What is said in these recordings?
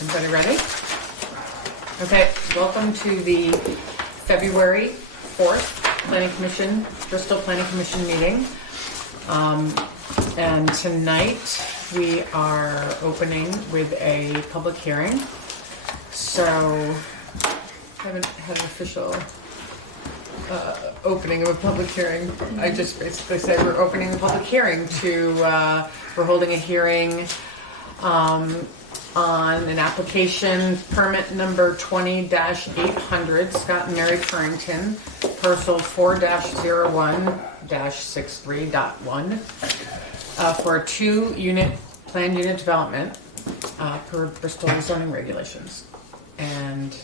Everybody ready? Okay, welcome to the February 4th Planning Commission, Bristol Planning Commission meeting. And tonight we are opening with a public hearing. So, I haven't had an official opening of a public hearing. I just basically say we're opening the public hearing to, we're holding a hearing on an application permit number 20-800, Scott and Mary Purrington, parcel 4-01-63.1, for a 2-unit planned unit development per Bristol zoning regulations. And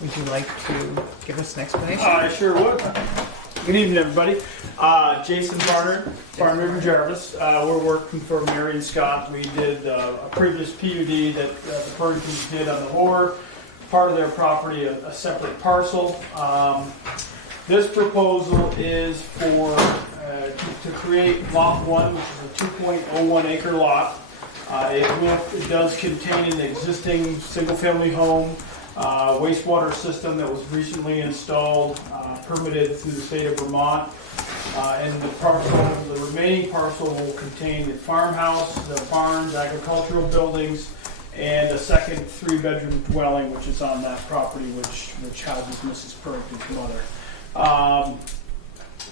would you like to give us an explanation? I sure would. Good evening, everybody. Jason Barnard, Farm River Jarvis. We're working for Mary and Scott. We did a previous PUD that the Purringtons did on the lower part of their property, a separate parcel. This proposal is for to create Lot 1, which is a 2.01 acre lot. It does contain an existing single-family home, wastewater system that was recently installed, permitted through the state of Vermont. And the remaining parcel will contain the farmhouse, the barns, agricultural buildings, and a second 3-bedroom dwelling, which is on that property, which houses Mrs. Purrington's mother.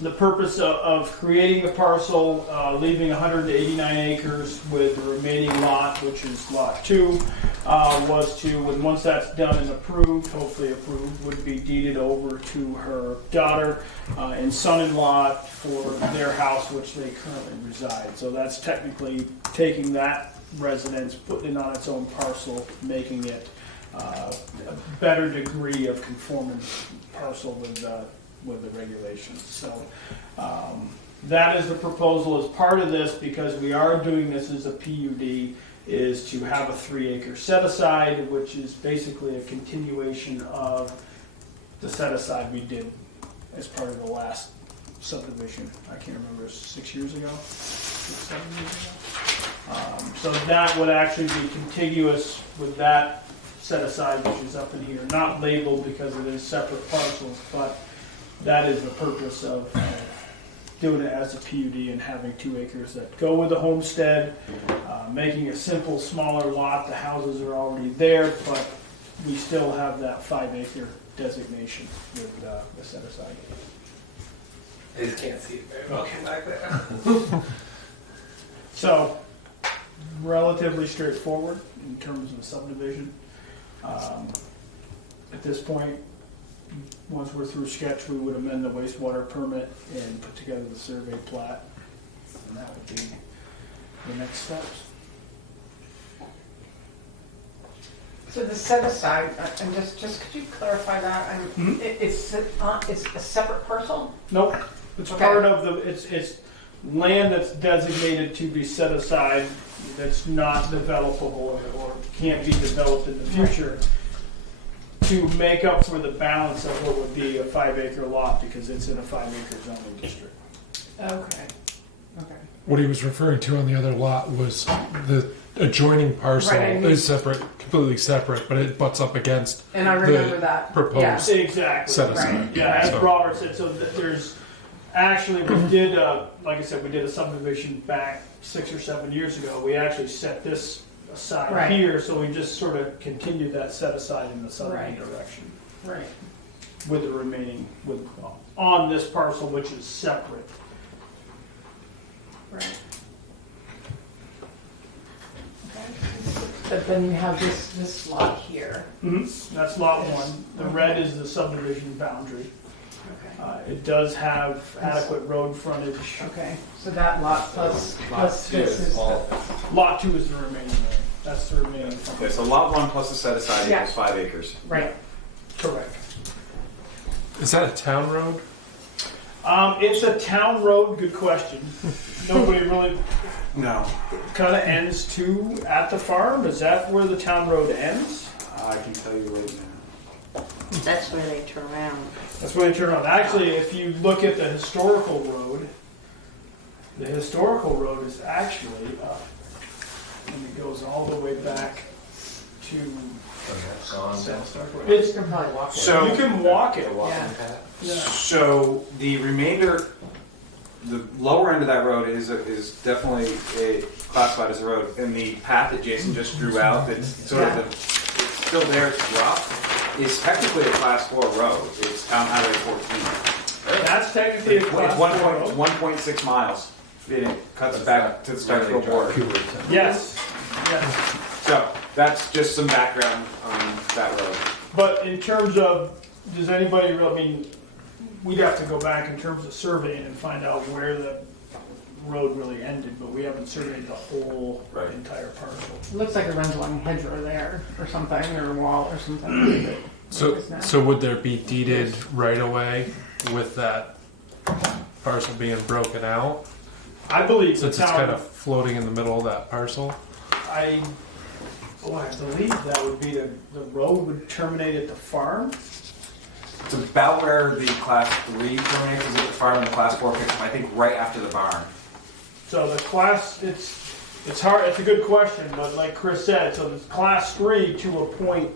The purpose of creating the parcel, leaving 189 acres with the remaining lot, which is Lot 2, was to, once that's done and approved, hopefully approved, would be deeded over to her daughter and son-in-law for their house, which they currently reside. So that's technically taking that residence, putting it on its own parcel, making it a better degree of conforming parcel with the regulations. So that is the proposal as part of this, because we are doing this as a PUD, is to have a 3-acre set-aside, which is basically a continuation of the set-aside we did as part of the last subdivision. I can't remember, 6 years ago? 7 years ago? So that would actually be contiguous with that set-aside, which is up in here. Not labeled because it is separate parcels, but that is the purpose of doing it as a PUD and having 2 acres that go with the homestead, making a simple, smaller lot. The houses are already there, but we still have that 5-acre designation with the set-aside. I just can't see it very well back there. So, relatively straightforward in terms of the subdivision. At this point, once we're through sketch, we would amend the wastewater permit and put together the survey plat, and that would be the next steps. So the set aside, and just could you clarify that? It's a separate parcel? Nope, it's Okay. part of the, it's land that's designated to be set aside that's not developable or can't be developed in the future, to make up for the balance of what would be a 5-acre lot, because it's in a 5-acre zoning district. Okay. What he was referring to on the other lot was the adjoining parcel Right, is separate, completely separate, but it butts up against And I remember that. proposed Exactly. set aside. Right. Yeah, as So- Robert said, so there's, actually, we did, like I said, we did a subdivision back 6 or 7 years ago. We actually set this aside Right. here, so we just sort of continued that set aside in the southerly Right. direction Right. with the remaining, on this parcel, which is separate. Right. Okay. But then you have this lot here. That's lot 1. The red is the subdivision boundary. Okay. It does have adequate road frontage. Okay. So that lot plus this is. Lot 2 is the remaining area. That's the remaining. Okay, so lot 1 plus the set aside Yeah. equals 5 acres. Right. Correct. Is that a town road? It's a town road. Good question. Nobody really No. kind of ends at the farm. Is that where the town road ends? I can tell you right now. That's where they turn around. That's where they turn around. Actually, if you look at the historical road is actually up, and it goes all the way back to Sandstock. it's, You can probably walk it. So- you can walk it. Yeah. Yeah. So the remainder, the lower end of that road is definitely classified as a road, and the path that Jason just drew out, that's sort of it's still there, it's rough, is technically a class 4 road. It's town highway 14. That's technically a It's class 1 four point- road. 1.6 miles. It cuts back to the Starkville border. Yes, yes. So that's just some background on that road. But in terms of, does anybody, I mean, we'd have to go back in terms of surveying and find out where the road really ended, but we haven't surveyed the whole Right. entire parcel. It looks like it runs along a hedgerow there, or something, or a wall or something. So would there be deeded right away with that parcel being broken out? I believe the Since it's kind town, of floating in the middle of that parcel? I believe that would be the road would terminate at the farm. It's about where the class 3 terminates, is at the farm, and the class 4 picks up, I think right after the barn. So the class, it's hard, it's a good question, but like Chris said, so it's class 3 to a point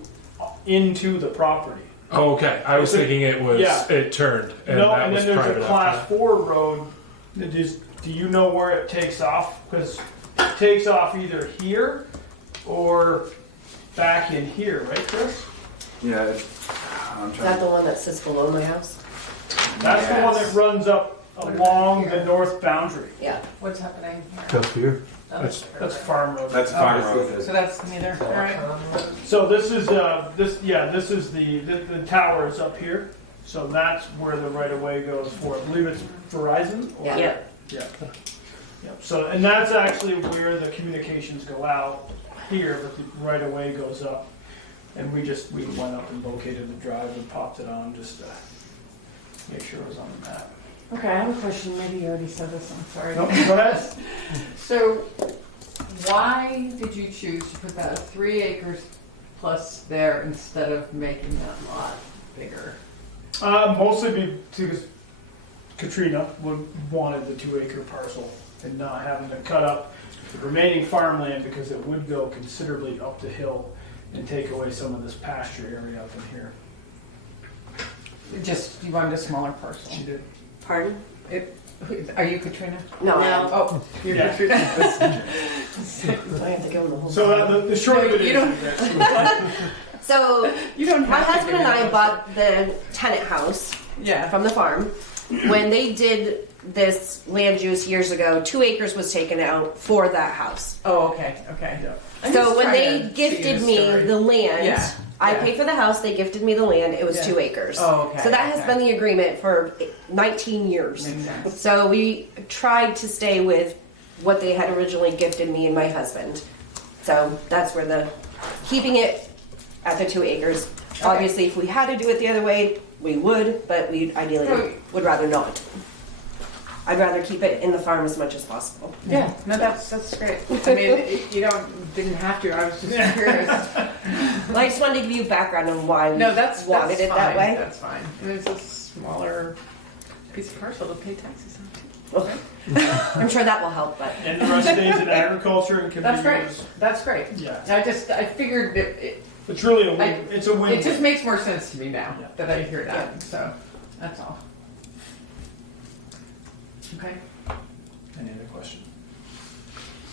into the property. Oh, okay. I was It's a- thinking it was, yeah. it turned, and No, that and was then there's private a class after 4 road that is, do you know where it takes off? Because it takes off either here or back in here, right, Chris? Yeah, I'm Is trying that to. the one that sits below my house? That's the one that runs up along the north boundary. Yeah. What's happening here? here. That's- That's Farm Road. That's farm road. So that's neither, all right. So this is, this is the tower is up here. So that's where the right of way goes for, I believe it's Verizon? or- Yeah. Yeah. Yep. So, and that's actually where the communications go out here, but the right of way goes up. And we went up and located the drive and popped it on just to make sure it was on the map. Okay, I have a question, maybe you already said this, I'm sorry. No, go ahead. So, why did you choose to put that 3 acres plus there instead of making that lot bigger? Mostly because Katrina wanted the 2-acre parcel and not having to cut up the remaining farmland because it would go considerably up the hill and take away some of this pasture area up in here. Just, you wanted a smaller parcel? She did. Pardon? Are you Katrina? No. Oh, you're Yeah. Katrina. I have to go in the whole. So the short of it You is don't- that So You don't my have to husband give and me I that. bought the tenant house Yeah. from the farm. When they did this land use years ago, 2 acres was taken out for that house. Oh, okay, okay. Yeah. I'm So just when trying they to see gifted the me story. the land, Yeah, I yeah. paid for the house, they gifted me the land, it was Yeah. 2 acres. Oh, okay, So that has okay. been the agreement for 19 years. Makes sense. So we tried to stay with what they had originally gifted me and my husband. So that's where keeping it at the 2 acres. Obviously, if we had to do it the other way, we would, but we ideally So- would rather not. I'd rather keep it in the farm as much as possible. Yeah, no, that's great. I mean, you didn't have to, I was just curious. Well, I just wanted to give you background on why we No, that's wanted fine. it that way. That's fine. And it's a smaller piece of parcel to pay taxes on. I'm sure that will help, but and the rest stays in agriculture and can That's be great. used. That's great. Yeah. I figured It's really a win. It's a win. it just makes more sense to me now Yeah. that I hear that. So that's all. Okay. Any other questions?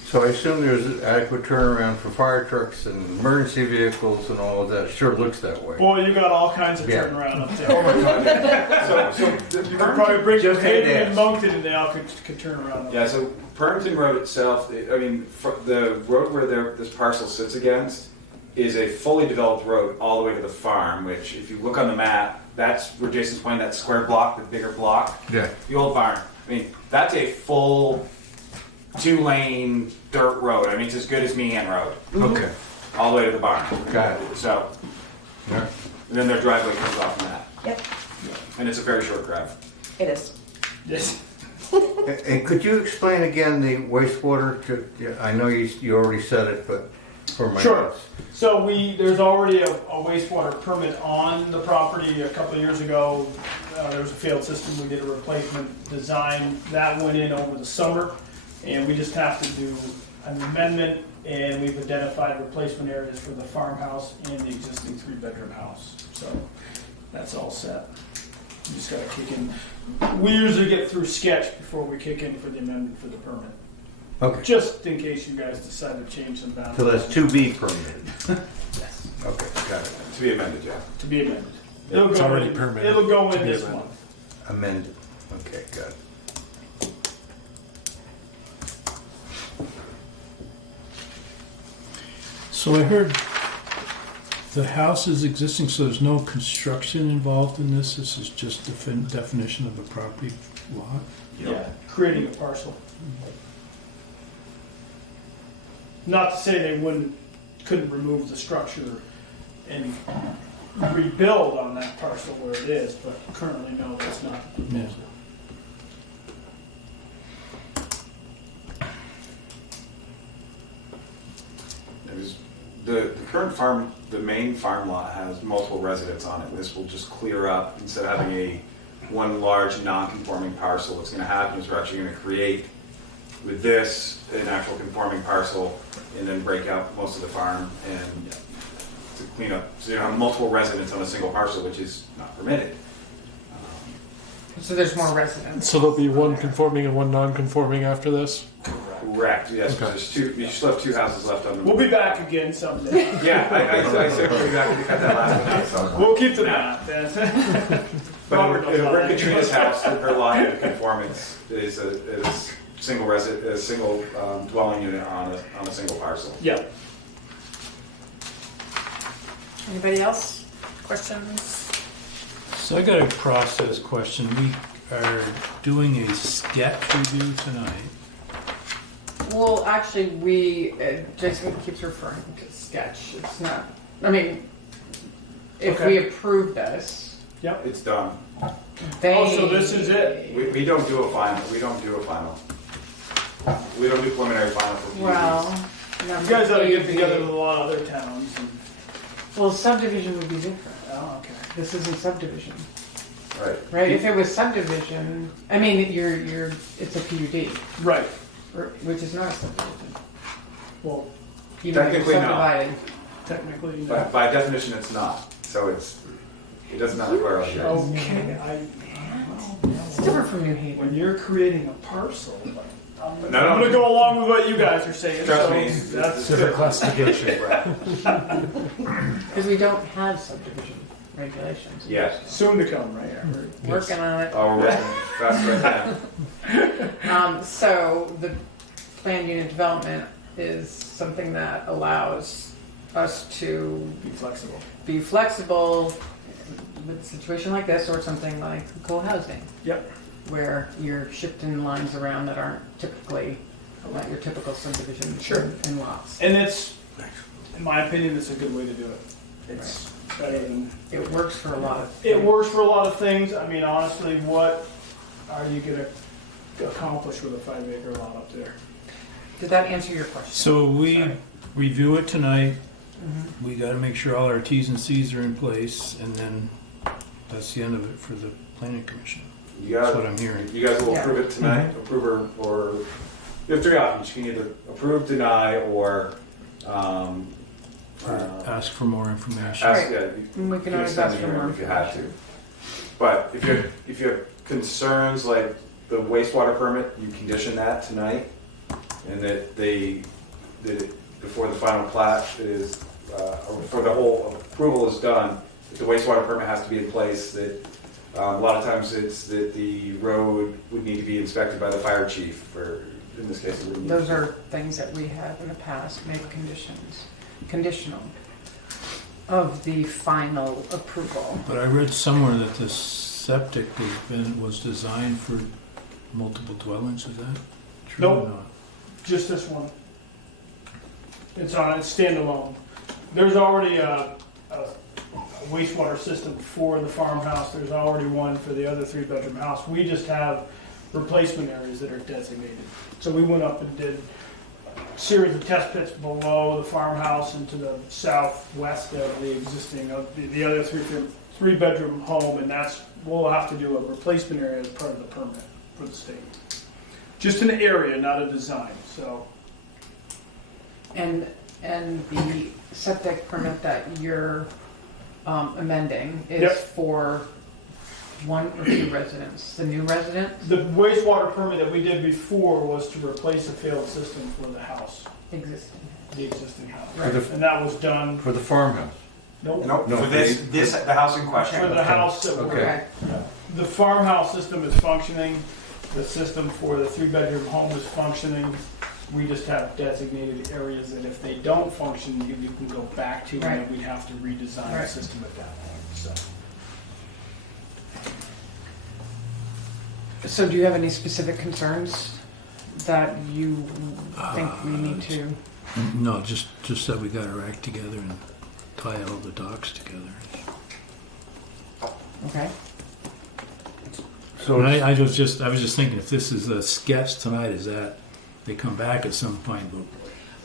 So I assume there's adequate turnaround for fire trucks and emergency vehicles and all of that. Sure looks that way. Boy, you got all kinds of Yeah. turnaround up there. So the You could probably bring Just had Haven to and ask. Moncton and they all could turn around. Yeah, so Permiton Road itself, the road where this parcel sits against is a fully developed road all the way to the farm, which if you look on the map, that's where Jason's pointing, that square block, the bigger block, Yeah. the old barn. I mean, that's a full 2-lane dirt road. I mean, it's as good as Meehan Road, Okay. all the way to the barn. Got it. So, Yeah. and then their driveway comes off from that. yep, And it's a very short drive. it is. Yes. And could you explain again the wastewater to, yeah, I know you already said it, but for my Sure. notes. So there's already a wastewater permit on the property a couple of years ago. There was a failed system. We did a replacement design. That went in over the summer. And we just have to do an amendment And we've identified replacement areas for the farmhouse and the existing 3-bedroom house. So that's all set. We just gotta kick in. We usually get through sketch before we kick in for the amendment for the permit. Okay, Just in case you guys decide to change some boundaries. so that's to be permitted. Yes. Okay, got it. To be amended, yeah. To be amended. It's already permitted It'll go to in be this amended. month. Amended. Okay, got it. So I heard the house is existing, so there's no construction involved in this? This is just definition of a property lot? Yeah, creating a parcel. Not to say they couldn't remove the structure and rebuild on that parcel where it is, but currently, no, that's not the proposal. The current farm, the main farm lot has multiple residents on it. This will just clear up, instead of having one large non-conforming parcel. What's gonna happen is we're actually gonna create with this an actual conforming parcel and then break out most of the farm and to clean up. So you have multiple residents on a single parcel, which is not permitted. So there's more residents. So there'll be one conforming and one non-conforming after this? Correct, yes, Okay. there's two, you still have two houses left on the. We'll be back again someday. Yeah, I said we'll be back to cut that last one out, so. We'll keep the map. That's- But Robert knows in how Rick that Katrina's goes. house, her lot of conformance is a single dwelling unit on a single parcel. Yeah. Anybody else? Questions? So I got a process question. We are doing a sketch review tonight. Well, actually, Jason keeps referring to sketch. It's not, I mean, if Okay. we approve this, It's done. they. Oh, so this is it? We don't do a final, we don't do preliminary final for Well, PUDs. no, You guys ought to get maybe- together with a lot of other towns. And, Well, subdivision would be different. oh, okay. This isn't subdivision, Right. right? If it was subdivision, I mean, it's a PUD, Right. which is not a subdivision. Well, Even if it's Technically not. subdivided. technically, no. But by definition, it's not. So it does not require a hearing. Okay, It's different from New Haven. when you're creating a parcel, I'm No, no. gonna go along with what you guys are saying. Trust so me. That's Different good. classification. Because we don't have subdivision regulations. Yes. Soon to come, right? Working on it. Oh, we're working fast right now. So the planned unit development is something that allows us to Be flexible. be flexible with a situation like this or something like co-housing. Yep. Where you're shifting lines around that aren't typically, not your typical subdivision Sure. in lots. And it's, in my opinion, it's a good way to do it. It's better than. It works for a lot of. It works for a lot of things. I mean, honestly, what are you gonna accomplish with a 5-acre lot up there? Did that answer your question? So we Sorry. review it tonight. Mhm. We gotta make sure all our Ts and Cs are in place, and then that's the end of it for the planning commission. You That's guys, what I'm hearing. you guys will Yeah. approve it tonight, approve or you have three options. You can either approve, deny, or Ask for more information. ask. Right. Yeah, And we can always extend ask the for more hearing if you had to. information. But if you have concerns like the wastewater permit, you condition that tonight, and that before the final plat is, or before the whole approval is done, that the wastewater permit has to be in place. That a lot of times it's that the road would need to be inspected by the fire chief, or in this case, it would need. Those are things that we have in the past made conditional of the final approval. But I read somewhere that the septic was designed for multiple dwellings. Is that true Nope. or not? Just this one. It's standalone. There's already a wastewater system for the farmhouse. There's already one for the other 3-bedroom house. We just have replacement areas that are designated. So we went up and did a series of test pits below the farmhouse and to the southwest of the existing, of the other 3-bedroom home, and we'll have to do a replacement area as part of the permit for the state. Just an area, not a design, so. And the septic permit that you're amending is Yep. for one or two residents? The new resident? The wastewater permit that we did before was to replace a failed system for the house, Existing. the existing house. Right. And that was done, For the farmhouse. nope, Nope, No, for the house in question. for the house that we're, Okay. the farmhouse system is functioning, the system for the 3-bedroom home is functioning. We just have designated areas that if they don't function, you can go back to, and then Right. we'd have to redesign the Right. system at that point, so. So do you have any specific concerns that you think we need to? No, just that we got our act together and tie all the docs together. Okay. So And it's- I was just thinking, if this is a sketch tonight, is that they come back at some point, but,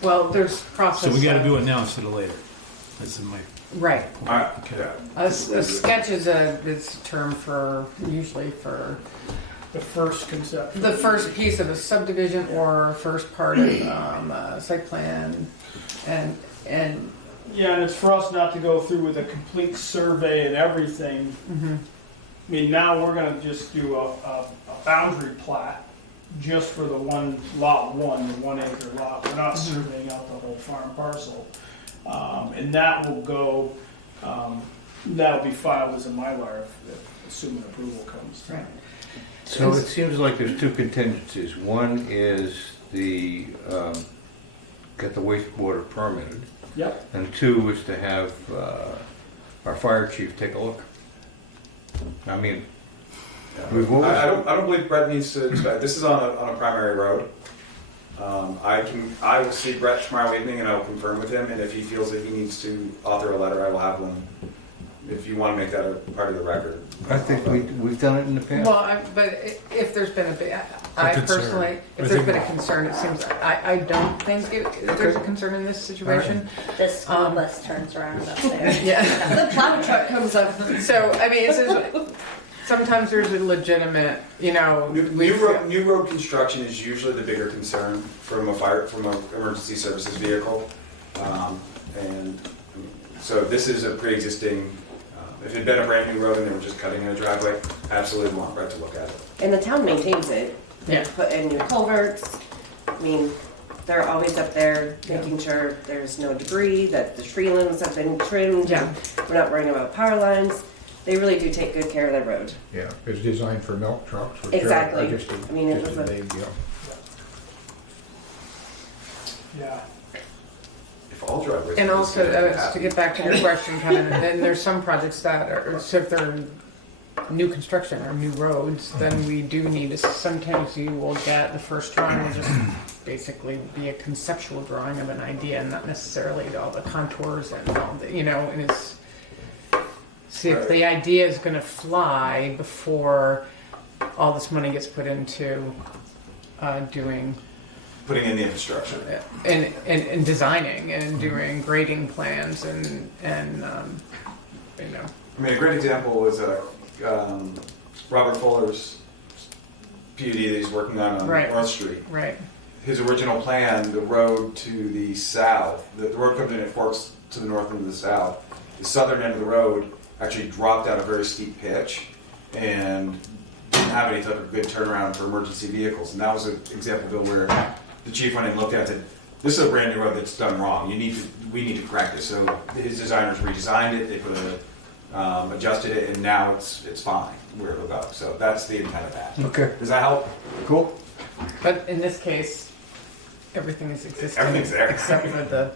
Well, there's process. so we gotta do it now instead of later. That's my, Right. okay. A sketch is a term for, usually for The first conception. the first piece of a subdivision or first part of a site plan, and Yeah, and it's for us not to go through with a complete survey and everything. mhm. I mean, now we're gonna just do a boundary plat just for the lot one, the 1 acre lot. We're not surveying out the whole farm parcel. And that will go, that'll be filed as a Mylar assuming approval comes. Right. So it seems like there's two contingencies. One is get the wastewater permitted, Yep. and two is to have our fire chief take a look. I mean, we've always, I don't believe Brett needs to inspect. This is on a primary road. I will see Brett tomorrow evening and I will confirm with him, and if he feels that he needs to author a letter, I will have one. If you want to make that a part of the record. I think we've done it in the past. Well, but if there's been I concern. personally, if I there's think- been a concern, it seems, I don't think there's a concern in this situation. The school bus turns around up there. Yeah. The plow truck comes up. So, I mean, sometimes there's a legitimate, you know. New road construction is usually the bigger concern from an emergency services vehicle. And so this is a pre-existing, if it had been a brand new road and they were just cutting in a driveway, absolutely want Brett to look at it. And the town maintains it. They Yeah. put in new culverts. I mean, they're always up there making sure there's no debris, that the tree limbs have been trimmed. Yeah. We're not worrying about power lines. They really do take good care of their road. Yeah, it's designed for milk trucks, which Exactly. are just a, I mean, it just was a a- big deal. Yeah. If all driveways. And were also, this, I'd be to happy. get back to your question, Kevin, then there's some projects that are, so if they're new construction or new roads, then we do need, sometimes you will get, the first drawing will just basically be a conceptual drawing of an idea, and not necessarily all the contours and all the, you know, and it's, see if the idea is gonna fly before all this money gets put into doing Putting in the infrastructure. and designing and doing grading plans and you know. I mean, a great example was Robert Fuller's PUD that he's working on Right. North Street. Right. His original plan, the road to the south, the road comes in, it forks to the north and to the south. The southern end of the road actually dropped down a very steep pitch and didn't have any type of good turnaround for emergency vehicles. And that was an example, Bill, where the chief went and looked at it and said, this is a brand new road that's done wrong. We need to correct this. So his designers redesigned it, they put adjusted it, and now it's fine where it'll go. So that's the intent of that. Okay, Does that help? cool. But in this case, everything is existing. Everything's there. Except for the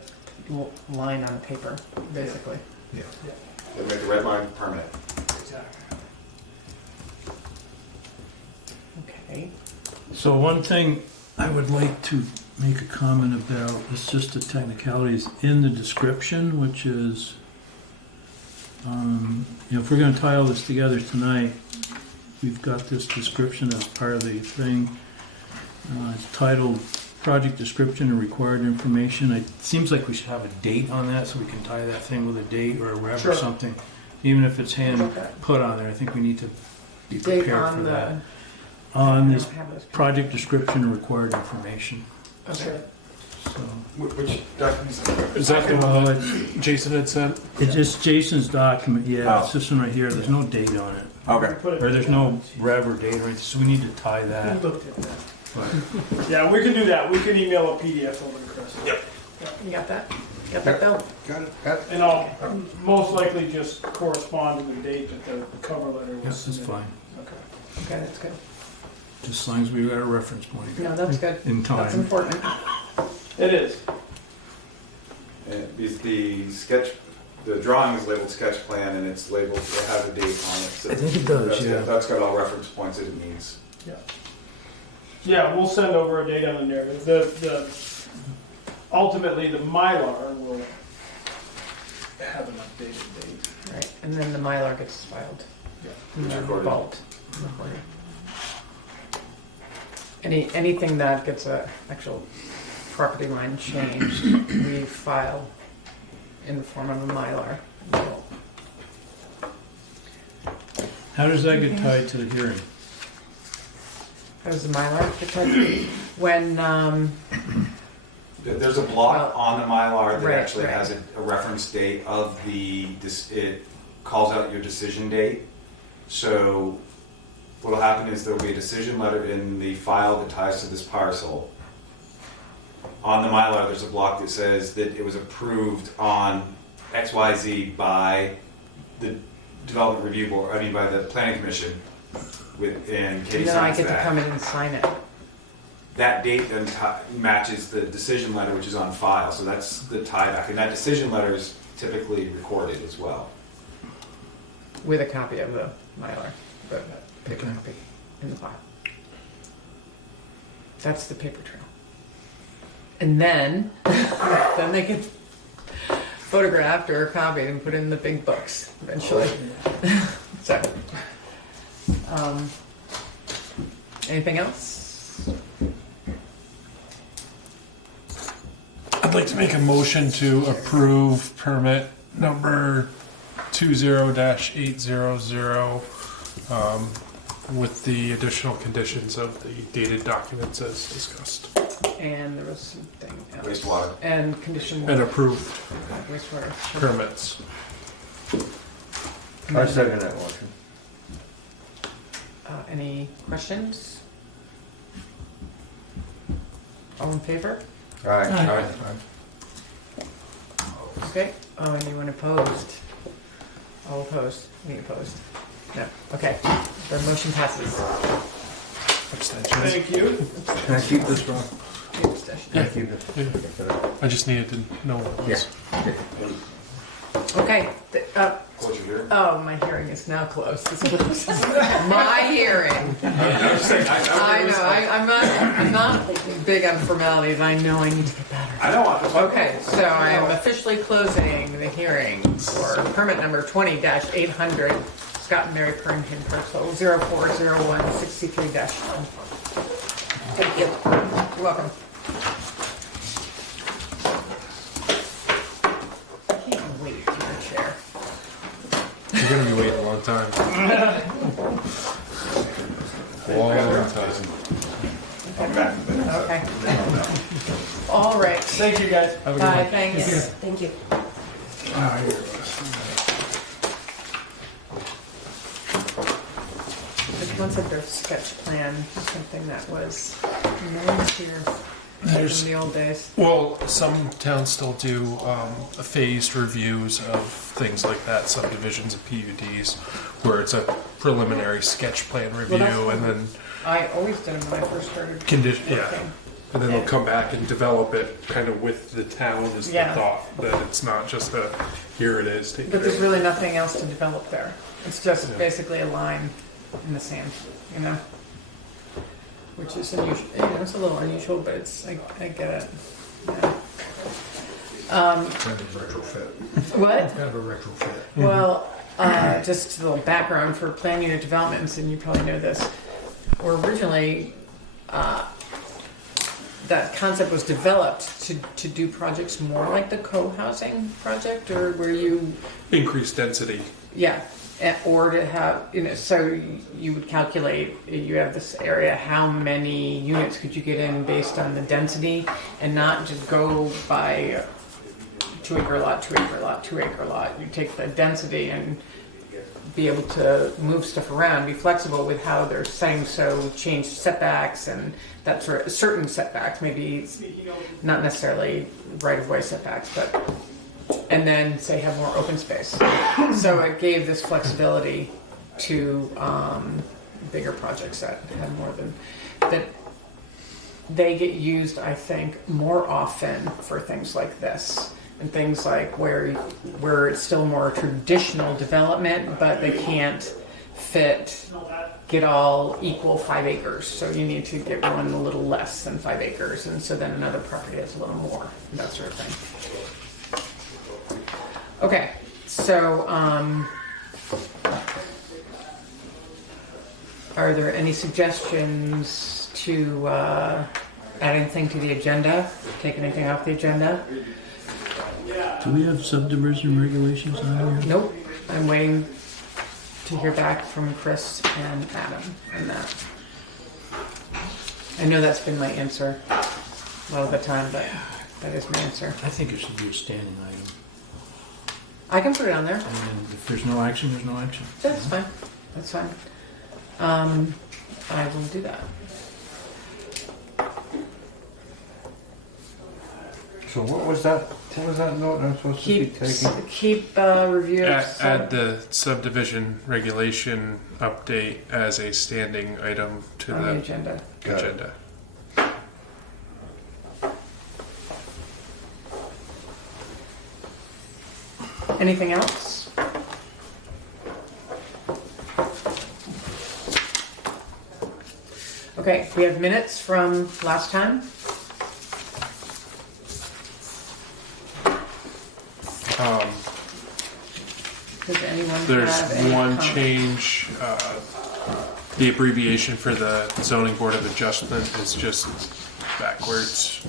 line on the paper, basically. They make the red line permanent. Exactly. Okay. So one thing I would like to make a comment about, it's just the technicalities in the description, which is, if we're gonna tie all this together tonight, we've got this description as part of the thing. It's titled Project Description and Required Information. It seems like we should have a date on that, so we can tie that thing with a date or wherever, Sure. something. Even if it's hand Okay. put on there, I think we need to be Date prepared on for the. that. On I this don't have those. project description and required information. Okay. So, Which documents? Is that the one that Jason had sent? it's just Jason's document, yeah, it's Oh. this one right here, there's no date on it. Okay. Put it- Or there's no rev or date or anything, so we need to tie We that. looked at that. But Yeah, we can do that. We can email a PDF over to Chris. Yep. You got that? Got that, Bill? Got it. And I'll most likely just correspond to the date that the cover letter was yes, that's submitted. fine, Okay. Okay, that's good. just as long as we've got a reference point No, that's good. in That's time. important. It is. Because the sketch, the drawing is labeled sketch plan and it's labeled, it has a date on it. So I think it does, that's yeah. got- That's got all reference points that it needs. Yeah, we'll send over a date on the narrative. Ultimately, the Mylar will have an updated date. Right, and then the Mylar gets filed. Yeah. And then Recorded. vault. Recorded. Anything that gets a actual property line changed, we file in the form of a Mylar. How does that get tied to the hearing? That was the Mylar get touched? When, There's a block Well, on the Mylar that right, actually right. has a reference date of it calls out your decision date. So what'll happen is there'll be a decision letter in the file that ties to this parcel. On the Mylar, there's a block that says that it was approved on XYZ by the Development Review Board, by the Planning Commission, and Katie and then I signs get to that. come in and sign it. That date then matches the decision letter which is on file, so that's the tieback. And that decision letter is typically recorded as well. With a copy of the Mylar, the paper copy in the file. That's the paper trail. And then, then they get photographed or copied and put in the big books eventually. So, anything else? I'd like to make a motion to approve permit number 20-800 with the additional conditions of the dated documents as discussed. And there was something else. Wastewater. And condition And approved wastewater. permits. I second that motion. Any questions? All in favor? All right. Okay. Oh, anyone opposed? All opposed? Me opposed? No. Okay. The motion passes. Abstentions. Thank you. Can I keep this, Ron? Can I keep it? I just needed to know what it was. Okay. Close your hearing. Oh, my hearing is now closed. This is my hearing. I know. I'm not big on formalities. I know I need to get better. I don't want this. Okay, so I am officially closing the hearing for permit number 20-800, Scott and Mary Pernham parcel 040163-1. Thank you. You're welcome. I can't wait to your chair. You're gonna be waiting a long time. Long time. Okay. All right. Thank you, guys. Have a good Bye, one. thanks. Thank you. The concept of sketch plan is something that was known here in the old days. Well, some towns still do phased reviews of things like that, subdivisions of PUDs, where it's a preliminary sketch plan review, that's- and then I always did them when I first started. yeah, working. and then they'll come back and develop it kind of with the town as Yeah. the thought that it's not just a here it is. Take But there's care. really nothing else to develop there. It's just Yeah. basically a line in the sand, you know? Which is unusual, you know, it's a little unusual, but it's, I get it. Yeah. Kind of retrofit. What? Kind of a retrofit. Well, just a little background for plan unit developments, and you probably know this. Or originally, that concept was developed to do projects more like the co-housing project, or where you, Increased density. yeah, or to have, so you would calculate, you have this area, how many units could you get in based on the density, and not just go by 2 acre lot, 2 acre lot, 2 acre lot. You take the density and be able to move stuff around, be flexible with how they're setting, so change setbacks and that sort of, certain setbacks, maybe not necessarily right-of-way setbacks, but, and then say have more open space. So it gave this flexibility to bigger projects that had more than, that they get used, I think, more often for things like this. And things like where it's still more traditional development, but they can't get all equal 5 acres. So you need to get one a little less than 5 acres, and so then another property has a little more, that sort of thing. Okay, so are there any suggestions to add anything to the agenda? Take anything off the agenda? Do we have subdivision regulations on here? Nope. I'm waiting to hear back from Chris and Adam on that. I know that's been my answer a lot of the time, but that is my answer. I think it should be a standing item. I can put it on there. And if there's no action, there's no action. That's fine. That's fine. I will do that. So what was that note I'm supposed to be taking? Keep review of Add the subdivision regulation update as a standing item to on the the agenda. agenda. Anything else? Okay, we have minutes from last time. Does anyone There's have any one comments? change. The abbreviation for the zoning board of adjustment is just backwards.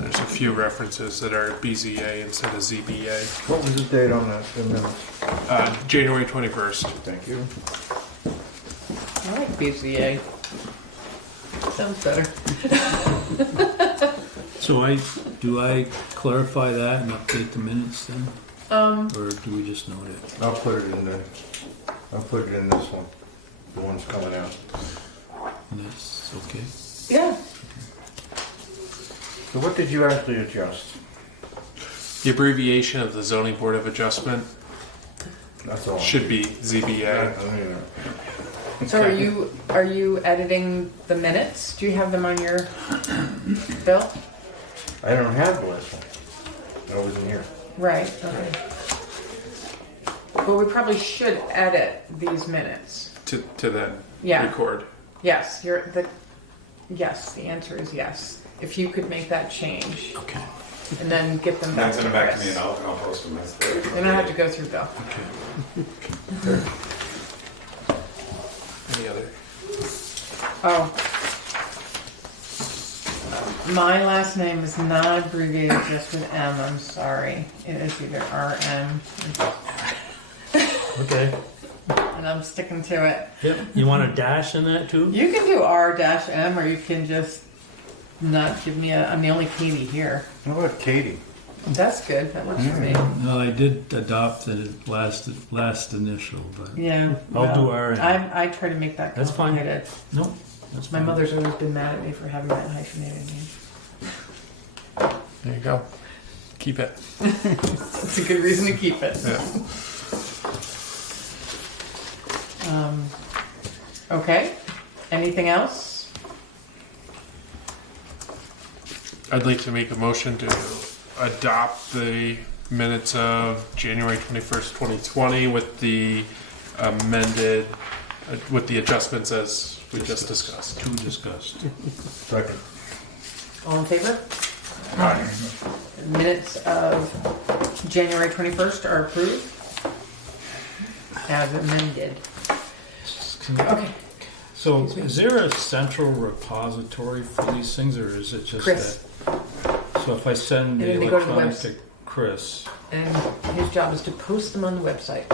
There's a few references that are BZA instead of ZBA. What was the date on that? The minutes? January 21st. Thank you. I like BZA. Sounds better. So do I clarify that and update the minutes then? Or do we just note it? I'll put it in this one. The one's coming out. And that's okay? Yeah. So what did you actually adjust? The abbreviation of the zoning board of adjustment That's all. should be ZBA. So are you editing the minutes? Do you have them on your bill? I don't have the last one. I wasn't here. Right, okay. Well, we probably should edit these minutes. To then Yeah. record. Yes, yes, the answer is yes. If you could make that change Okay. and then get them back Send to them back to Chris. me and I'll post them as Then I have to go through Bill. Any other? Oh. My last name is not abbreviated just with M, I'm sorry. It is either RM, Okay. and I'm sticking to it. Yep. You want a dash in that too? You can do R-M, or you can just not give me I'm the only Katie here. How about Katie? That's good, that works for me. No, I did adopt the last initial, but Yeah. I'll do RM. I try to make that That's fine. complicated. no, that's My fine. mother's always been mad at me for having that hyphenated name. There you go. Keep it. That's a good reason to keep it. Yeah. Okay, anything else? I'd like to make a motion to adopt the minutes of January 21st, 2020 with the amended, with the adjustments as we just discussed. Too discussed. Second. All in favor? Minutes of January 21st are approved as amended. Okay, So is there a central repository for these things, or is it just Chris. that? So if I send the And then they go to the electronic website. to Chris, and his job is to post them on the website.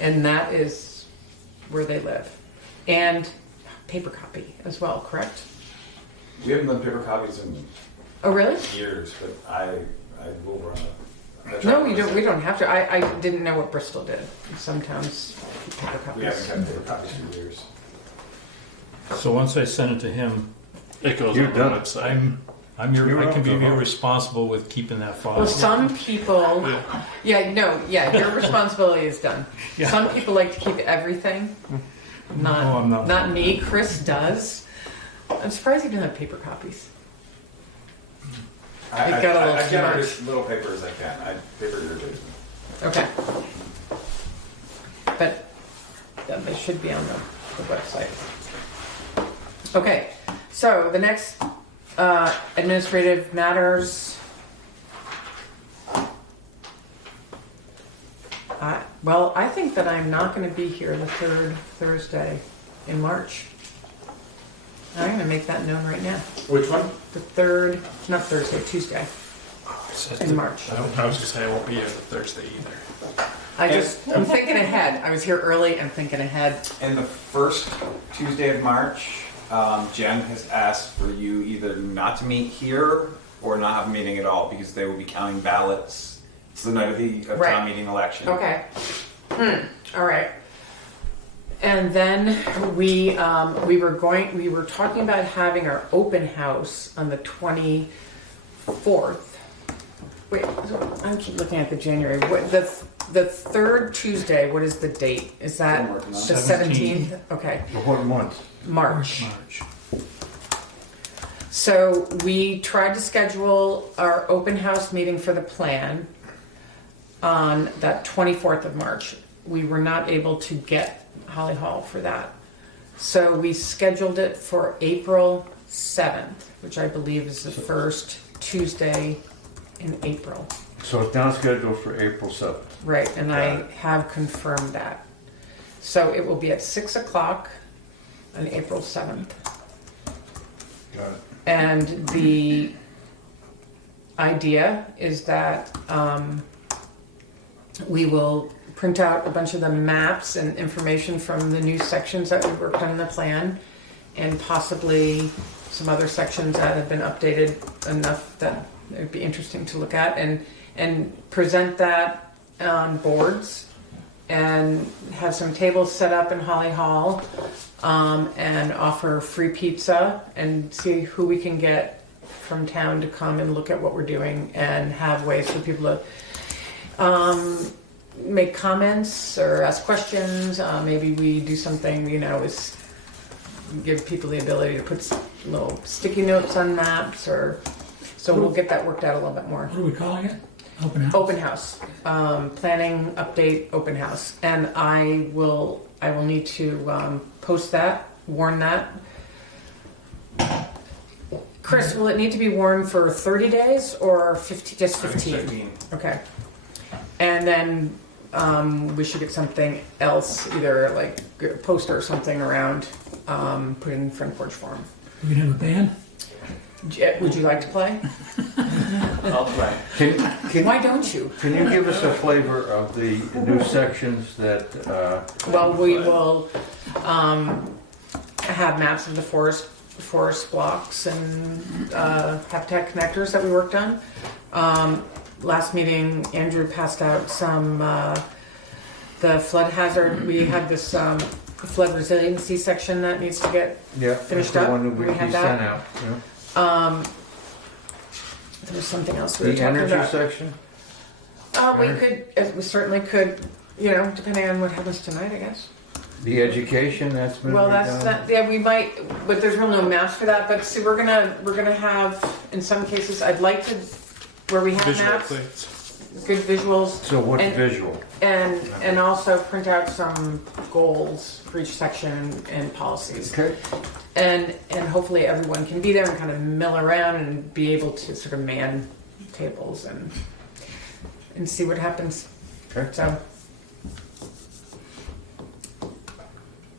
And that is where they live. And paper copy as well, correct? We haven't done paper copies in Oh, really? years, but I will run a. No, we don't have to. I didn't know what Bristol did. Some towns keep paper We haven't copies. kept paper copies for years. So once I send it to him, It goes You're on the done. website. I can up be to her. responsible with keeping that file. Well, some people, your responsibility is done. Yeah. Some people like to keep everything. Not, No, I'm not. not me. Chris does. I'm surprised he doesn't have paper copies. I It got a little I too generate much. as little paper as I can. Paper irritates me. Okay. But they should be on the website. Okay, so the next administrative matters. I think that I'm not going to be here the third Thursday in March. I'm going to make that known right now. Which one? The third, not Thursday, Tuesday in March. I was gonna say I won't be here the Thursday either. I'm thinking ahead. I was here early and thinking ahead. In the first Tuesday of March, Jen has asked for you either not to meet here or not have a meeting at all because they will be counting ballots. It's the night of the Right. town meeting election. Okay. All right. And then we were talking about having our open house on the 24th. Wait, I keep looking at the January. What the third Tuesday? What is the date? Is that I'm working the on it. 17th? Okay, For what month? March. March. So we tried to schedule our open house meeting for the plan on that 24th of March. We were not able to get Holly Hall for that. So we scheduled it for April 7th, which I believe is the first Tuesday in April. So it's now scheduled for April 7th. Right, and Got I it. have confirmed that. So it will be at 6 o'clock on April 7th. Got it. And the idea is that we will print out a bunch of the maps and information from the new sections that we worked on in the plan, and possibly some other sections that have been updated enough that it would be interesting to look at, and present that on boards, and have some tables set up in Holly Hall, and offer free pizza, and see who we can get from town to come and look at what we're doing, and have ways for people to make comments or ask questions. Maybe we do something, is give people the ability to put little sticky notes on maps, or so we'll get that worked out a little bit more. What are we calling it? Open house? Open house, planning update, open house, and I will need to post that, warn that. Chris, will it need to be warned for 30 days or 50, just 15? Okay. And then we should get something else, either like a poster or something around, put in front porch forum. We can have a band? Would you like to play? I'll play. Why don't you? Can you give us a flavor of the new sections that, Well, we will have maps of the forest blocks and habitat connectors that we worked on. Last meeting, Andrew passed out some the flood hazard. We had this flood resiliency section that needs to get yeah, finished the up. one that We we had sent that. out? Yeah. There was something else we were The talking energy about. section? We certainly could, depending on what happens tonight, I guess. The education, that's been Well, redone? yeah, we might, but there's really no maps for that. But see, we're gonna have, in some cases, I'd like to, where we have Visual maps, things. good visuals, So what's and- visual? and also print out some goals for each section and policies. Okay. And hopefully everyone can be there and kind of mill around and be able to sort of man tables and see what happens. Okay. So,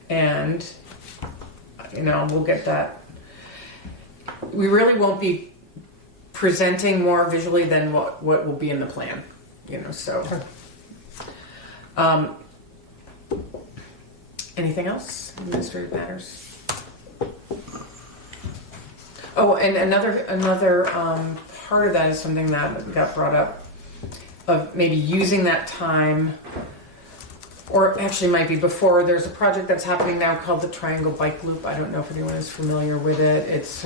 and we'll get that. We really won't be presenting more visually than what will be in the plan, so. Anything else? Administrative matters? Oh, and another part of that is something that got brought up, of maybe using that time, or actually might be before. There's a project that's happening now called the Triangle Bike Loop. I don't know if anyone is familiar with it. It's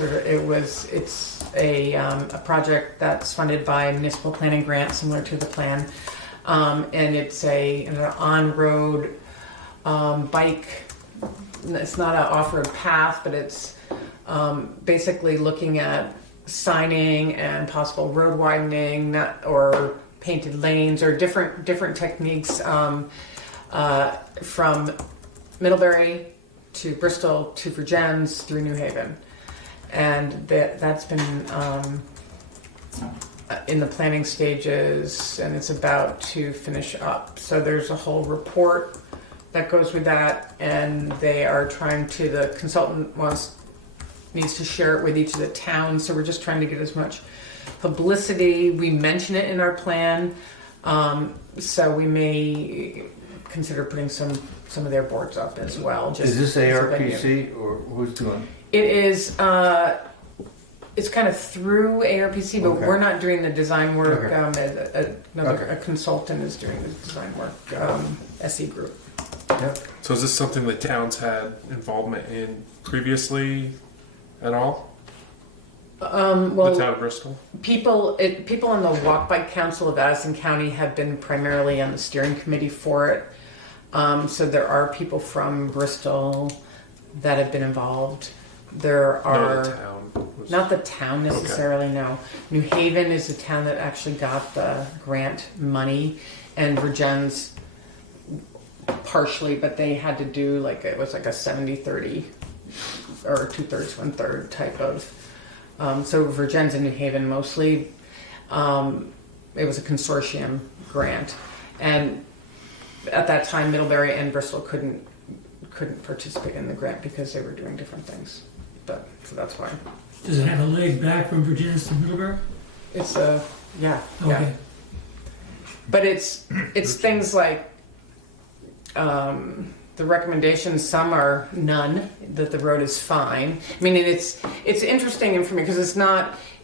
a project that's funded by a municipal planning grant similar to the plan, and it's an on-road bike. It's not an off-road path, but it's basically looking at signing and possible road widening, or painted lanes, or different techniques from Middlebury to Bristol to Virgins through New Haven, and that's been in the planning stages, and it's about to finish up. So there's a whole report that goes with that, and they are trying to, the consultant needs to share it with each of the towns, so we're just trying to get as much publicity. We mention it in our plan, so we may consider putting some of their boards up as well. Just Is this as a venue. ARPC or who's doing? It is, it's kind of through ARPC, but Okay. we're not doing the design work. Okay. A consultant is doing the design work, SE Group. Yep. So is this something that towns had involvement in previously at all? Well, The town of Bristol? people on the Walk Bike Council of Addison County have been primarily on the steering committee for it. So there are people from Bristol that have been involved. There No, are the town. Was- not the town necessarily. No, New Haven is the town that actually got the grant money, and Virgins partially, but they had to do it was like a 70-30 or 2/3, 1/3 type of. So Virgins and New Haven mostly. It was a consortium grant, and at that time Middlebury and Bristol couldn't participate in the grant because they were doing different things. So that's why Does it have a leg back from Virginia to Middlebury? it's yeah. Okay. But it's things like the recommendations. Some are none, that the road is fine. I mean, it's interesting for me because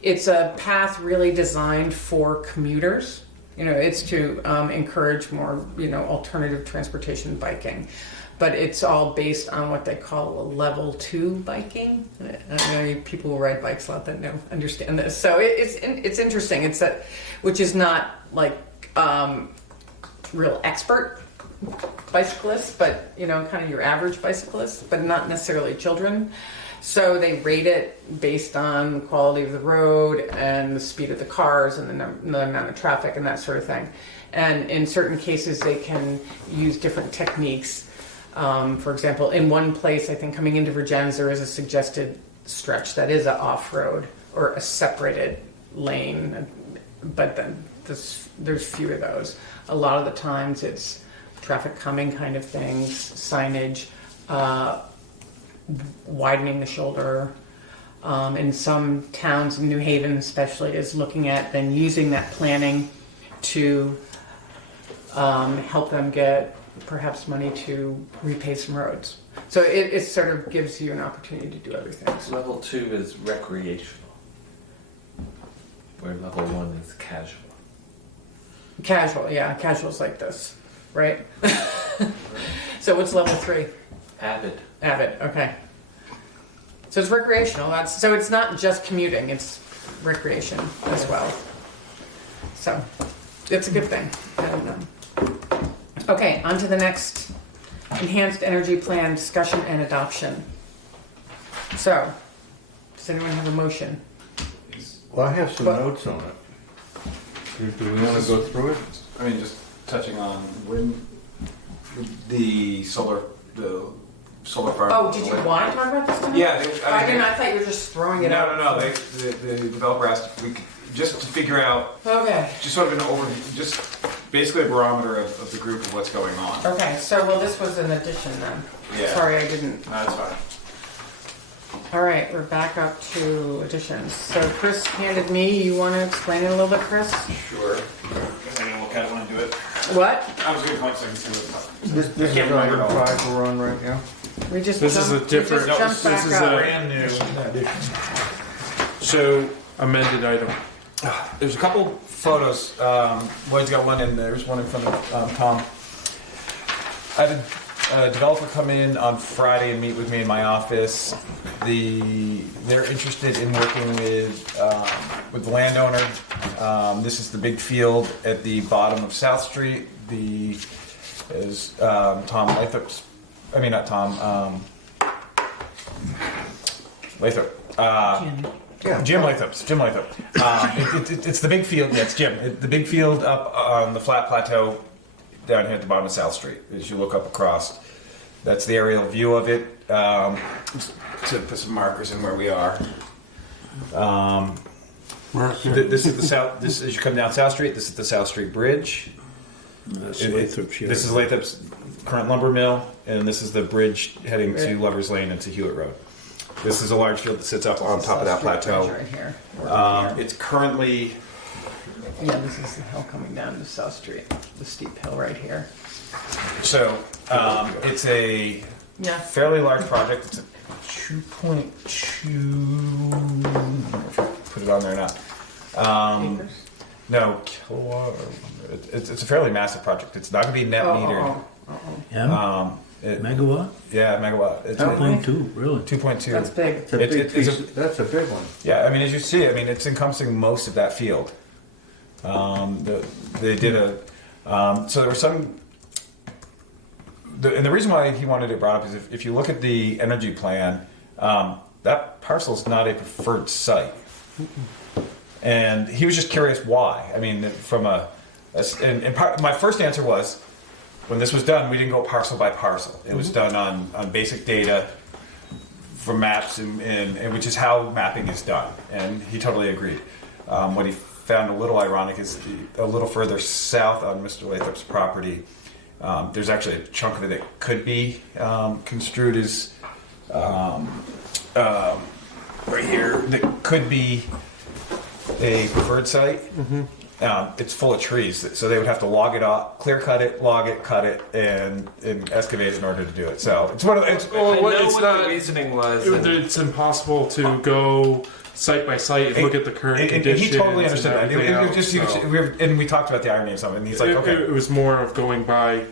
it's a path really designed for commuters. It's to encourage more alternative transportation biking, but it's all based on what they call a level 2 biking. I know people who ride bikes a lot that understand this. So it's interesting. It's which is not like real expert bicyclists, but kind of your average bicyclist, but not necessarily children. So they rate it based on the quality of the road and the speed of the cars and the amount of traffic and that sort of thing. And in certain cases, they can use different techniques. For example, in one place, I think coming into Virgins, there is a suggested stretch that is an off-road or a separated lane, but then there's few of those. A lot of the times it's traffic calming kind of things, signage, widening the shoulder. In some towns, New Haven especially, is looking at then using that planning to help them get perhaps money to repave some roads. So it sort of gives you an opportunity to do other things. Level 2 is recreational, where level 1 is casual. Casual, yeah, casual's like this, right? So what's level 3? Avid. Avid, okay. So it's recreational. So it's not just commuting; it's recreation as well. So it's a good thing. I don't know. Okay, on to the next enhanced energy plan discussion and adoption. So, does anyone have a motion? Well, I have some What? notes on it. Do we want to go through it? I mean, just touching on when the solar farm. Oh, did you want to talk about this tonight? Yeah, I didn't. I thought you were just throwing it out. No. The developer asked if we could, just to figure out, Okay. just sort of an overview, just basically a barometer of the group of what's going on. Okay. So, well, this was an addition then. Yeah. Sorry, I didn't. That's fine. All right, we're back up to additions. So Chris handed me. You want to explain it a little bit, Chris? Sure. Does anyone kind of want to do it? What? I was gonna call it second. This is can't remember item it all. 5 we're on right now? We just This is a jumped- we different- just no, jumped this back is up. a- Brand new. So amended item. There's a couple photos. Lloyd's got one, and there's one in front of Tom. I had a developer come in on Friday and meet with me in my office. They're interested in working with the landowner. This is the big field at the bottom of South Street. Is Tom Lathrop's? I mean, not Tom. Lathrop. Jim Lathrop's. Jim Lathrop. It's the big field. Yeah, it's Jim. The big field up on the flat plateau down here at the bottom of South Street. As you look up across, that's the aerial view of it. To put some markers in where we are. This is the south. This as you come down South Street. This is the South Street Bridge. That's It- Lathrop's yard. This is Lathrop's current lumber mill, and this is the bridge heading to Lovers Lane and to Hewitt Road. This is a large field that sits up on top of that South Street plateau. Bridge right here. It's currently Yeah, this is the hill coming down to South Street, the steep hill right here. so it's a Yeah. fairly large project. It's a 2.2. I don't know if I put it on there or not. Acres? No, kilowatt. It's a fairly massive project. It's not going to be net metered. Yeah, megawatt? Yeah, megawatt. It's 2.2, really? 2.2. That's big. It's a big it's piece. a- That's a big one. Yeah, I mean, as you see, I mean, it's encompassing most of that field. They did a. So there were some. And the reason why he wanted it brought up is if you look at the energy plan, that parcel is not a preferred site. And he was just curious why. I mean, from my first answer was, when this was done, we didn't go parcel by parcel. It was done on basic data from maps, and which is how mapping is done. And he totally agreed. What he found a little ironic is a little further south on Mr. Lathrop's property, there's actually a chunk of it that could be construed as right here, that could be a preferred site. It's full of trees, so they would have to log it off, clear cut it, log it, cut it, and excavate it in order to do it. So it's one of it's. I know it's what not- the reasoning was. It's impossible to go site by site and look at the current and conditions. he totally understood and that. everything It was just, else, so. and we talked about the irony of something. And he's like, okay. It was more of going by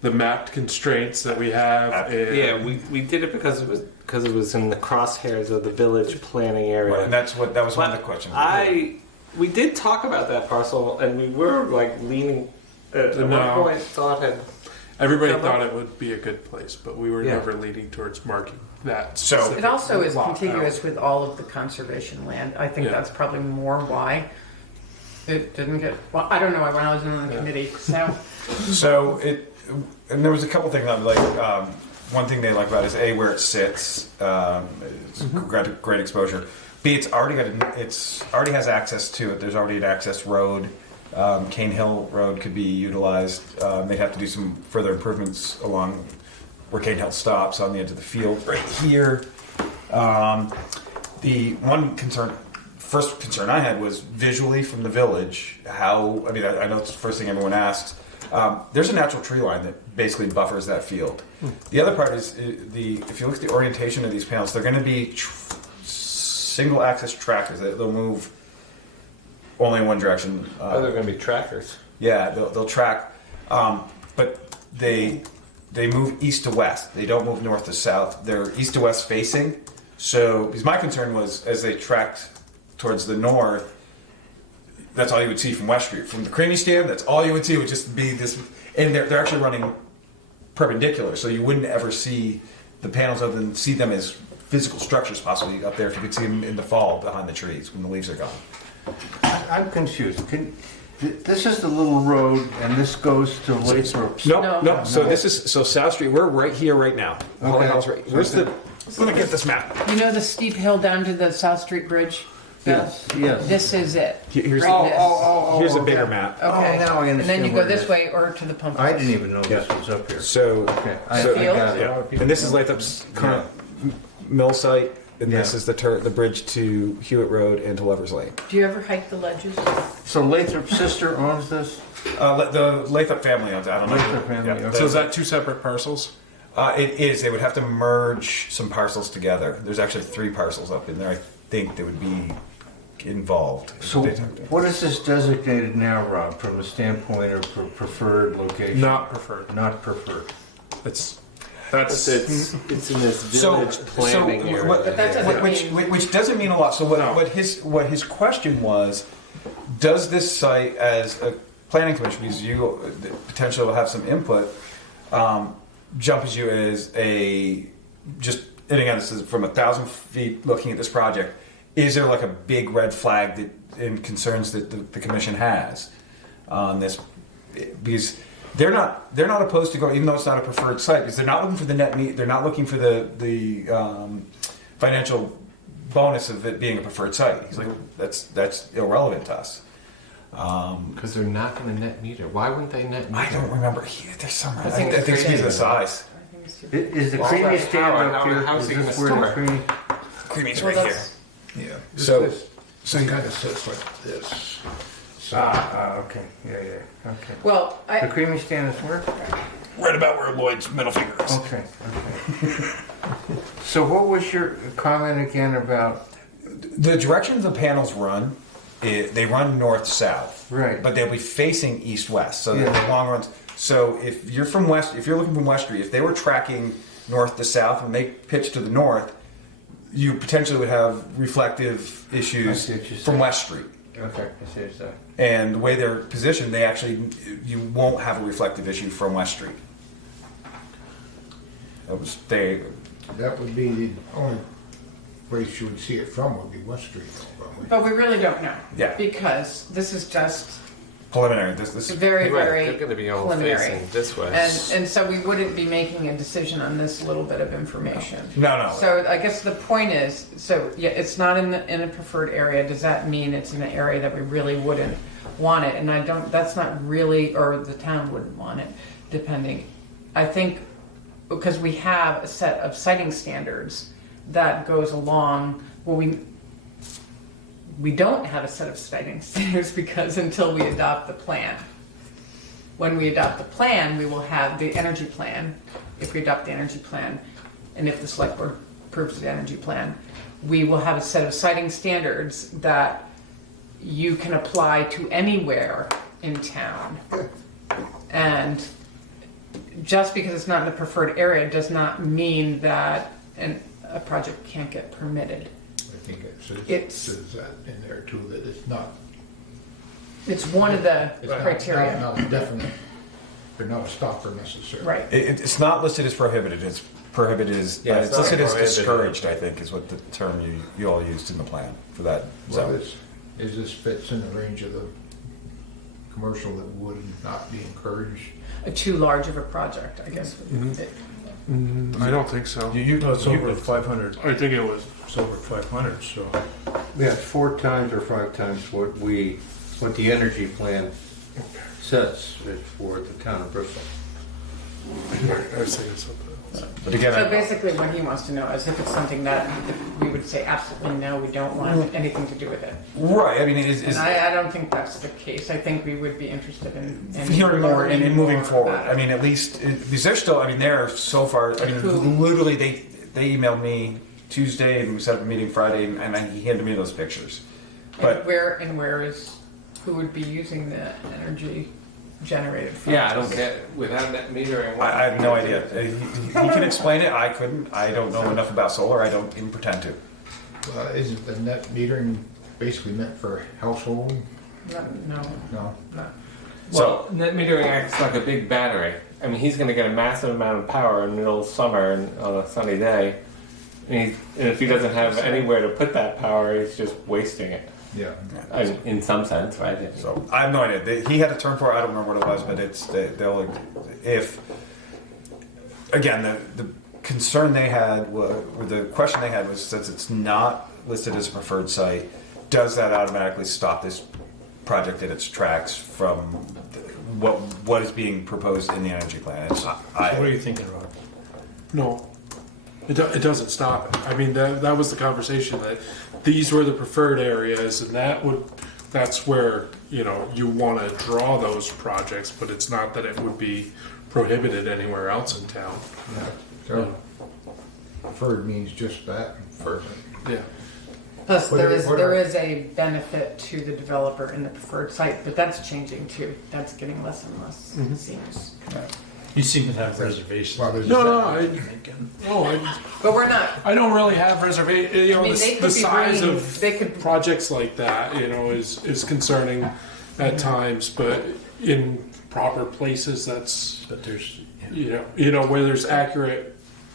the mapped constraints that we have. And Yeah, we did it because it was in the crosshairs of the village planning area. Right, and that was one of the But questions. we did talk about that parcel, and we were like leaning. At No. one point, thought had everybody Come thought up. it would be a good place, but we were Yeah. never leading towards marking that. So- specific It also is lot contiguous out. with all of the conservation land. I think Yeah. that's probably more why it didn't get, well, I don't know, when I was in the committee, so. So and there was a couple things I'm like. One thing they like about it is where it sits. It's great exposure. B, it's already has access to it. There's already an access road. Cane Hill Road could be utilized. They'd have to do some further improvements along where Cane Hill stops on the edge of the field right here. The first concern I had was visually from the village. I know it's the first thing everyone asks. There's a natural tree line that basically buffers that field. The other part is if you look at the orientation of these panels, they're going to be single axis trackers. They'll move only in one direction. oh, they're going to be trackers. Yeah, they'll track, but they move east to west. They don't move north to south. They're east to west facing. So, because my concern was as they tracked towards the north, that's all you would see from West Street. From the creamy stand, that's all you would see would just be this. And they're actually running perpendicular, so you wouldn't ever see the panels other than see them as physical structures possibly up there if you could see them in the fall behind the trees when the leaves are gone. I'm confused. This is the little road, and this goes to Lathrop's. No. So South Street. We're right here right now. Okay. Hall's right. Where's the? Let me get this map. You know the steep hill down to the South Street Bridge? Bill? Yes. This is it. Here's Right this. Here's a okay. bigger map. Okay. Oh, now I And then understand you go where it this is. way or to the pump I house. didn't even know this was up here. So, Okay, I so- got it. yeah. And this is Lathrop's current mill site, and this Yeah. is the bridge to Hewitt Road and to Lovers Lane. Do you ever hike the ledges? So Lathrop's sister owns this? The Lathrop family owns it. I don't know. Lathrop family, Yeah. okay. So is that two separate parcels? It is. They would have to merge some parcels together. There's actually 3 parcels up in there. I think that would be involved. So what is this designated now, Rob, from the standpoint of preferred location? Not preferred. Not preferred. It's It's in this village planning area. But that doesn't Which doesn't mean a lot. So what his question was, does this site, as a planning commission, because you potentially will have some input, jump as you as just, and again, this is from 1,000 feet looking at this project, is there like a big red flag that and concerns that the commission has on this? Because they're not opposed to going, even though it's not a preferred site, because they're not looking for the they're not looking for the financial bonus of it being a preferred site. He's like, that's irrelevant to us. Because they're not going to net meter. Why wouldn't they net meter? I don't remember. There's some. I think think it's because of the size. Is the Well, creamy how- stand how- up here? how's Is he gonna this where the store it? creamy? Creamy's Well, right here. that's- Yeah. So- So kind of sits like this. So Okay, yeah, okay. Well, The creamy stand is where? Right about where Lloyd's middle finger is. Okay. So what was your comment again about? The direction the panels run, they run north-south. Right. But they'll be facing east-west, so Yeah. the long runs. So if you're looking from West Street, if they were tracking north to south and they pitch to the north, you potentially would have reflective I issues see what you're from saying. West Street. Okay, I see what you're saying. And the way they're positioned, you won't have a reflective issue from West Street. that would be the only place you would see it from would be West Street, probably. but we really don't know. Yeah. Because this is just preliminary. This very, Right, very they're going to be all preliminary. facing this way. And so we wouldn't be making a decision on this little bit of information. no. So I guess the point is, so yeah, it's not in a preferred area. Does that mean it's in an area that we really wouldn't want it? And that's not really, or the town wouldn't want it, depending. I think because we have a set of siting standards that goes along, well, we don't have a set of siting standards because until we adopt the plan. When we adopt the plan, we will have the energy plan. If we adopt the energy plan, and if the select board approves the energy plan, we will have a set of siting standards that you can apply to anywhere in town. And just because it's not in the preferred area does not mean that a project can't get permitted. I think it It's- says that in there too, that it's not. It's one of the It's not- criteria. Not definite, but not a stopper necessarily. Right. It's not listed as prohibited. It's prohibited as Yeah, it's it's listed not as prohibited. discouraged. I think is what the term you all used in the plan for that Well, zone. this fits in the range of the commercial that would not be encouraged. Too large of a project, I guess. I don't think so. No, it's over 500. I think it was. It's over 500, so. Yeah, it's 4 times or 5 times what the energy plan says is for the town of Bristol. I was thinking something else. But again, So basically what he wants to know is if it's something that we would say absolutely no, we don't want anything to do with it. right. I mean, And I don't think that's the case. I think we would be interested in hearing more and learning moving more forward. about it. I mean, at least because they're still. I mean, they're so far. I mean, literally, they emailed me Tuesday and we set up a meeting Friday, and he handed me those pictures. But and where is who would be using the energy generated from? Yeah, I don't get, without net metering. I have no idea. He can explain it. I couldn't. I don't know enough about solar. I don't even pretend to. Isn't the net metering basically meant for household? No. No. Well, net metering acts like a big battery. I mean, he's going to get a massive amount of power in the middle of summer and on a sunny day. And if he doesn't have anywhere to put that power, he's just wasting it. Yeah. In some sense, right? So I have no idea. He had a term for it. I don't remember what it was, but they'll if again the concern they had or the question they had was since it's not listed as a preferred site, does that automatically stop this project in its tracks from what is being proposed in the energy plan? What are you thinking, Rob? No, it doesn't stop it. I mean, that was the conversation that these were the preferred areas, and that that's where, you know, you want to draw those projects, but it's not that it would be prohibited anywhere else in town. Yeah. So, preferred means just that, preferred. Yeah. Plus, What there are- is, what there are- is a benefit to the developer in the preferred site, but that's changing too. That's getting less and less, it seems. You seem to have reservations. Well, there's- But we're not, I don't really have reservation. You know, I mean, they the could be size bringing, of they could, projects like that, you know, is concerning at times, but in proper places, that's, But there's, you know, where there's accurate,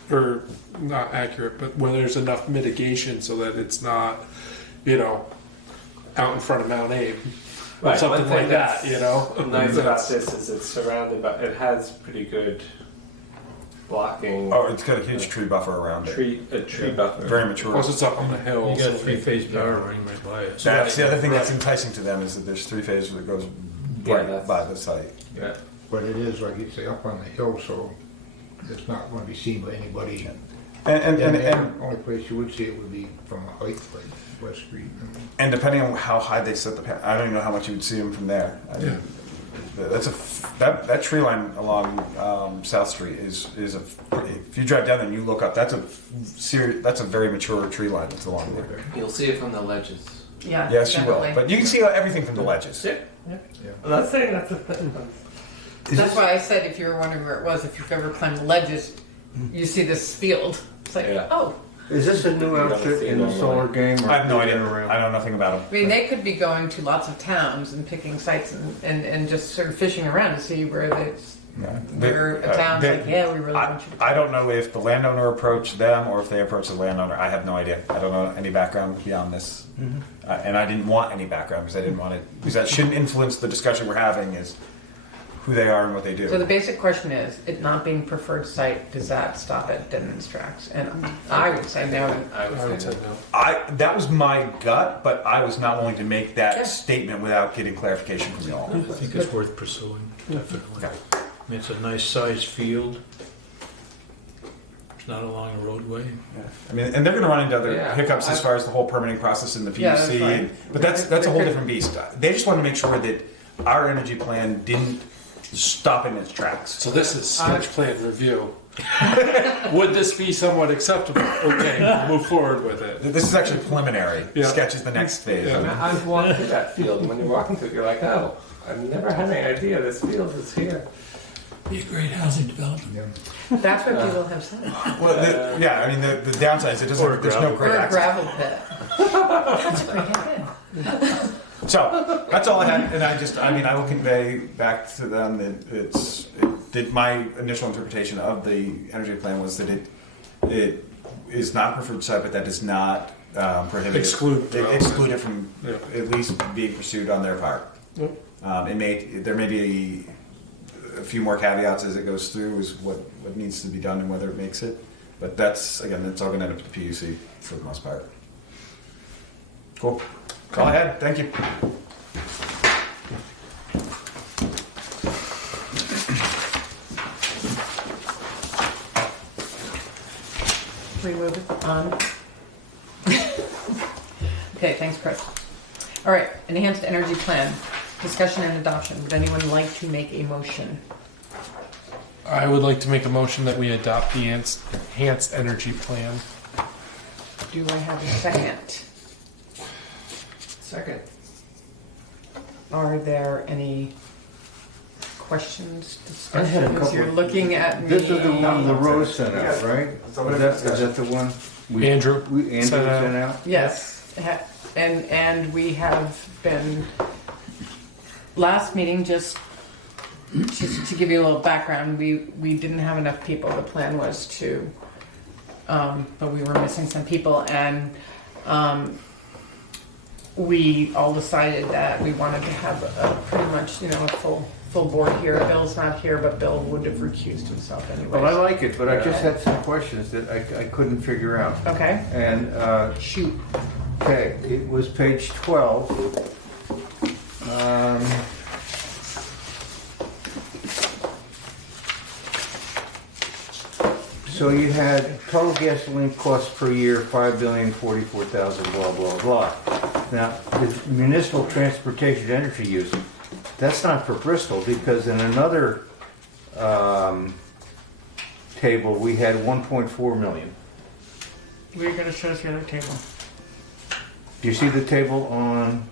or not accurate, but where there's enough mitigation so that it's not, you know, out in front of Mount Abe. Right, Something one thing like that, that's you know? Nice about That's- this is it's surrounded by, it has pretty good blocking. Oh, it's got a huge tree buffer around it. Tree buffer. Very mature. Plus it's up on the hill. you got so three-phase power running right by it. That's the other thing that's enticing to them is that there's three phases that goes right that's- by the site. Yeah. But it is, like you say, up on the hill, so it's not gonna be seen by anybody. And The only place you would see it would be from a height, like West Street. depending on how high they set the I don't even know how much you would see them from there. I mean, that's that tree line along South Street is a if you drive down there and you look up, that's a very mature tree line that's along there. You'll see it from the ledges. yeah. Yes, you will. definitely. But you can see everything from the ledges. I'm not saying that's a thing. That's why I said if you were wondering where it was, if you've ever climbed the ledges, you see this field. It's like, Yeah. oh, Is this a new outfit in the solar game? or I have no has it idea. been around? I know nothing about them. I mean, they could be going to lots of towns and picking sites and just sort of fishing around to see where it's, where a town's like, yeah, we really want you to. I don't know if the landowner approached them or if they approached the landowner. I have no idea. I don't know any background beyond this. And I didn't want any background because I didn't want it, because that shouldn't influence the discussion we're having is who they are and what they do. So the basic question is, it not being preferred site, does that stop it dead in its tracks? And I would say no. I I would would say say no. That was my gut, but I was not willing to make that Yeah. statement without getting clarification from y'all. I think it's worth pursuing, definitely. Okay. I mean, it's a nice sized field. It's not along a roadway. I mean, and they're going to run into other Yeah. hiccups as far as the whole permitting process in the PUC. Yeah, that's right. But that's a whole different beast. They just want to make sure that our energy plan didn't stop in its tracks. So this is sketch plan review. Would this be somewhat acceptable? Okay, we'll move forward with it. This is actually preliminary. Yeah. Sketch is the next phase. Yeah. I mean, I've walked through that field, and when you're walking through it, you're like, oh, I've never had any idea this field is here. Be a great housing development. That's what people have said. well, yeah, I mean, the downside is it doesn't. There's no Or great a access. gravel pit. That's what I had. So that's all I had, and I will convey back to them that my initial interpretation of the energy plan was that it is not preferred site, but that does not prohibit Exclude exclude it from Yeah. at least being pursued on their part. Yep. There may be a few more caveats as it goes through, is what needs to be done and whether it makes it. But that's all going to end up at the PUC for the most part. Cool. Call ahead. Thank you. We move it on. Okay, thanks, Chris. All right, enhanced energy plan, discussion and adoption. Would anyone like to make a motion? I would like to make a motion that we adopt the enhanced energy plan. Do I have a second? Second. Are there any questions, I had a discussions? couple You're of- looking at me. This is the one the Rose sent out, right? Is that the one? Andrew Andrew sent out. sent out? Yes, and we have been, last meeting, just to give you a little background, we didn't have enough people. The plan was to, but we were missing some people, and we all decided that we wanted to have a pretty much, a full board here. Bill's not here, but Bill would have recused himself anyway. Well, I like it, but I just had some questions that I couldn't figure out. Okay, And, shoot. okay, it was page 12. So you had total gasoline costs per year, 5,044,000, blah, blah, blah. Now, the municipal transportation energy use, that's not for Bristol, because in another table, we had 1.4 million. We're gonna show us the other table. Do you see the table on,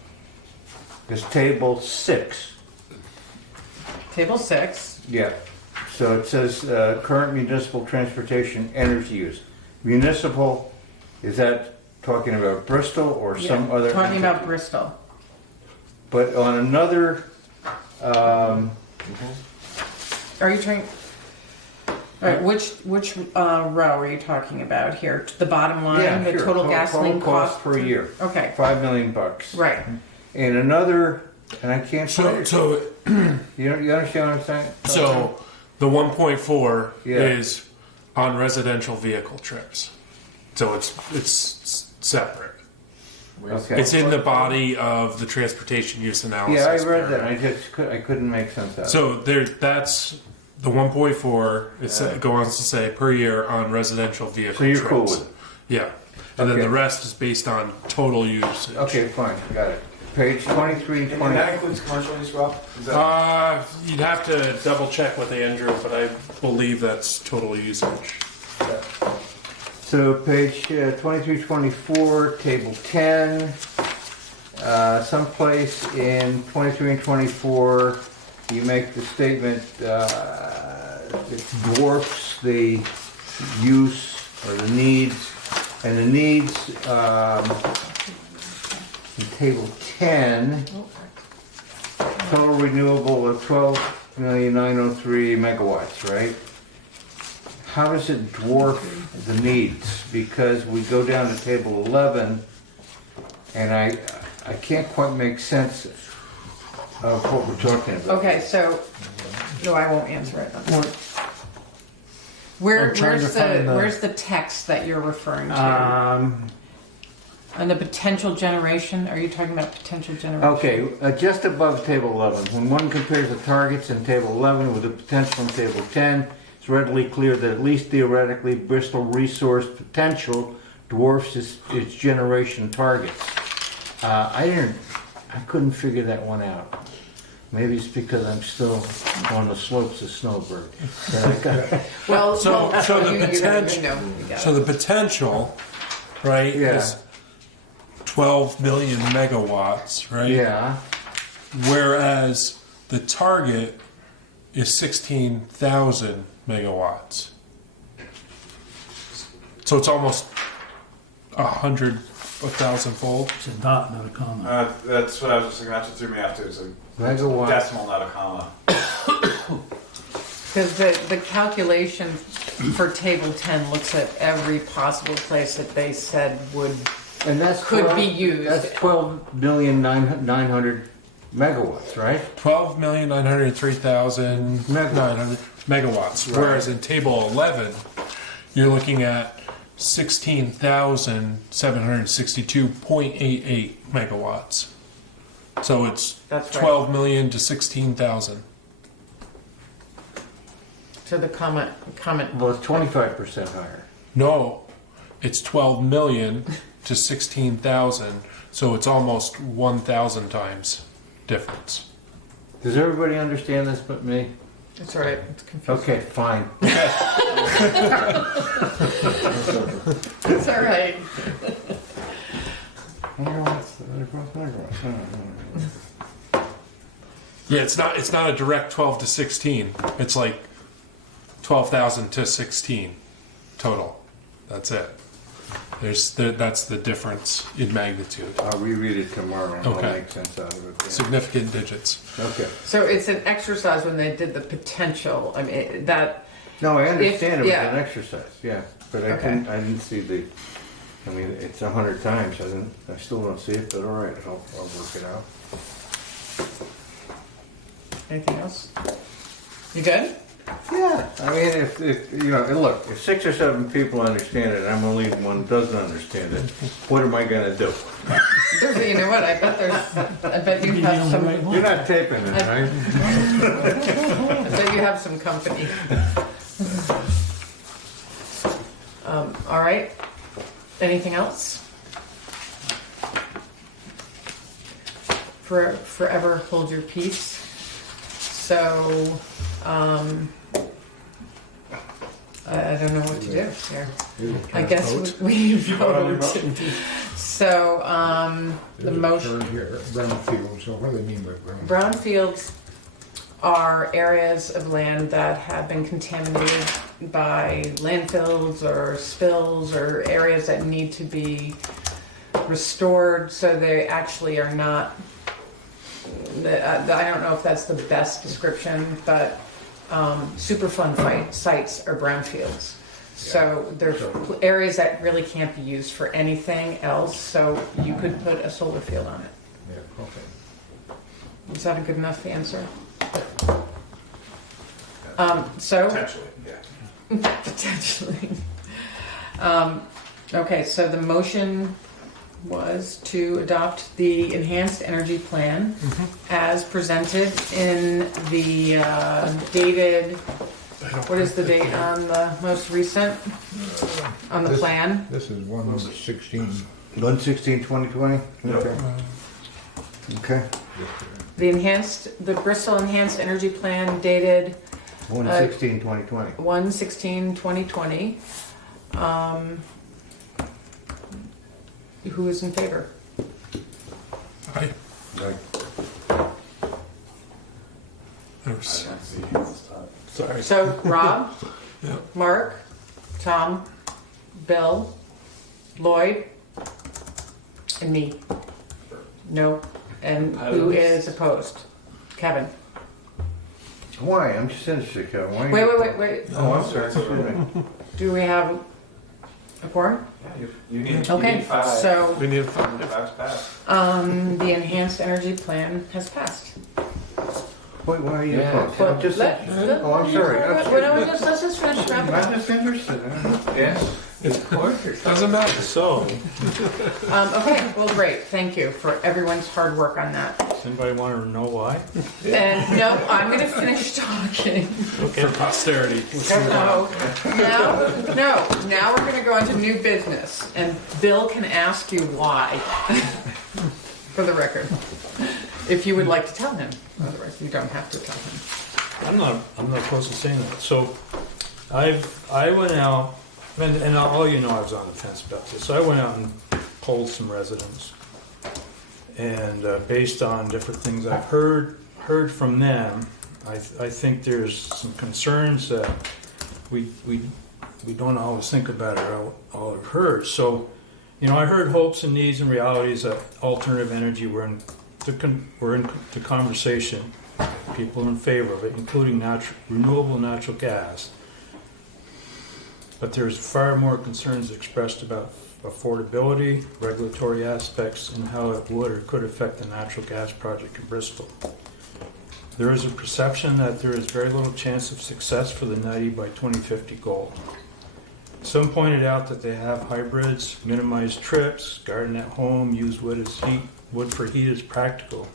this table 6? Table 6. Yeah. So it says current municipal transportation energy use. Municipal, is that talking about Bristol or some Yeah, other? talking entity? about Bristol. But on another, Are you trying? All right, which row are you talking about here? The bottom line, yeah, the sure. total gasoline cost per year. Okay, $5 million. right. And another, and I can't find So, it. so, You understand what I'm saying? so the 1.4 Yeah. is on residential vehicle trips. So it's separate. Okay. It's in the body of the transportation use analysis. Yeah, I read that. paragraph. I couldn't make sense out of it. So that's the 1.4. It goes on to say per year on residential vehicle So you're trips. cool with it? Yeah, and then Okay. the rest is based on total usage. Okay, fine, got it. Page 23 and And 20. that includes commercial use, Rob? Is that- You'd have to double check with Andrew, but I believe that's total usage. So page 23, 24, table 10. Someplace in 23 and 24, you make the statement it dwarfs the use or the needs, and the needs in table 10, total renewable of 12,903 megawatts, right? How does it dwarf the needs? Because we go down to table 11, and I can't quite make sense of what we're talking about. Okay, so, no, I won't answer it. I'm trying to find the- Where's the text that you're referring to? And the potential generation, are you talking about potential generation? Okay, just above table 11, when one compares the targets in table 11 with the potential in table 10, it's readily clear that at least theoretically Bristol resource potential dwarfs its generation targets. I couldn't figure that one out. Maybe it's because I'm still on the slopes of Snowbird. Well, So the you potential, know, you got so it. the potential, right, Yeah. is 12 million megawatts, right? Yeah, Whereas the target is 16,000 megawatts. So it's almost 1,000 fold. It's a dot, not a comma. That's what I was just thinking. That's what threw me off too. It's a megawatts. decimal, not a comma. Because the calculation for table 10 looks at every possible place that they said would, And that's could be used. That's 12,900 megawatts, right? 12,903,900 megawatts. Right. Whereas in table 11, you're looking at 16,762.88 megawatts. So it's That's right. 12 million to 16,000. to the comment, Well, it's 25% higher. No, it's 12 million to 16,000. So it's almost 1,000 times difference. Does everybody understand this but me? it's all right, it's confusing. Okay, fine. It's all right. Yeah, it's not a direct 12 to 16. It's like 12,000 to 16 total. That's it. That's the difference in magnitude. I'll reread it tomorrow and I'll Okay. make sense out of it. then. Significant digits. Okay. So it's an exercise when they did the potential, I mean, that, No, I understand it was yeah. an exercise, yeah, but I Okay. didn't see the, I mean, it's 100 times, I still don't see it, but all right, I'll work it out. anything else? You good? Yeah, I mean, if you know, look, if 6 or 7 people understand it, I'm the only one that doesn't understand it, what am I gonna do? You know what, I bet you Maybe have on the some, right one. You're not taping it, right? I bet you have some company. All right, anything else? forever hold your peace. So, I don't know what to do here. I guess we vote. So, the motion. Here, brownfields, so what do they mean by brownfields? Brownfields are areas of land that have been contaminated by landfills or spills or areas that need to be restored, so they actually are not, I don't know if that's the best description, but Superfund sites are brownfields. So they're areas that really can't be used for anything else, so you could put a solar field on it. Yeah, okay. Is that a good enough answer? So Potentially, yeah. potentially. Okay, so the motion was to adopt the enhanced energy plan as presented in the dated, what is the date on the most recent, on the plan? This is 1/16. 1/16/2020? Okay. Okay. The Bristol enhanced energy plan dated 1/16/2020. 1/16/2020. Who is in favor? Aye. There's- Sorry. So Rob, Yeah. Mark, Tom, Bill, Lloyd, and me. No. And who is opposed? Kevin. Why? I'm just interested, Kevin. Why? Wait. Oh, I'm sorry. Excuse me. Do we have a quorum? Yeah, you need Okay, 5. so We need 5. 5's passed. the enhanced energy plan has passed. Wait, why are you Yeah. opposed? Well, I'm just let- interested. Oh, I'm sorry. Let's just finish wrapping I'm up. just interested. Yeah. Of course. Doesn't matter. So, Okay, well, great. Thank you for everyone's hard work on that. does anybody want to know why? And no, I'm going to finish talking. For posterity. No, now we're gonna go into new business, and Bill can ask you why, for the record, if you would like to tell him. Otherwise, you don't have to tell him. I'm not opposed to saying that. So, I went out, and all you know, I was on the fence about this. So I went out and polled some residents, and based on different things I've heard from them, I think there's some concerns that we don't always think about it or all we've heard. So, I heard hopes and needs and realities that alternative energy were into conversation. People in favor of it, including renewable natural gas. But there's far more concerns expressed about affordability, regulatory aspects, and how it would or could affect the natural gas project in Bristol. There is a perception that there is very little chance of success for the 90 by 2050 goal. Some pointed out that they have hybrids, minimize trips, garden at home, use wood for heat is practical,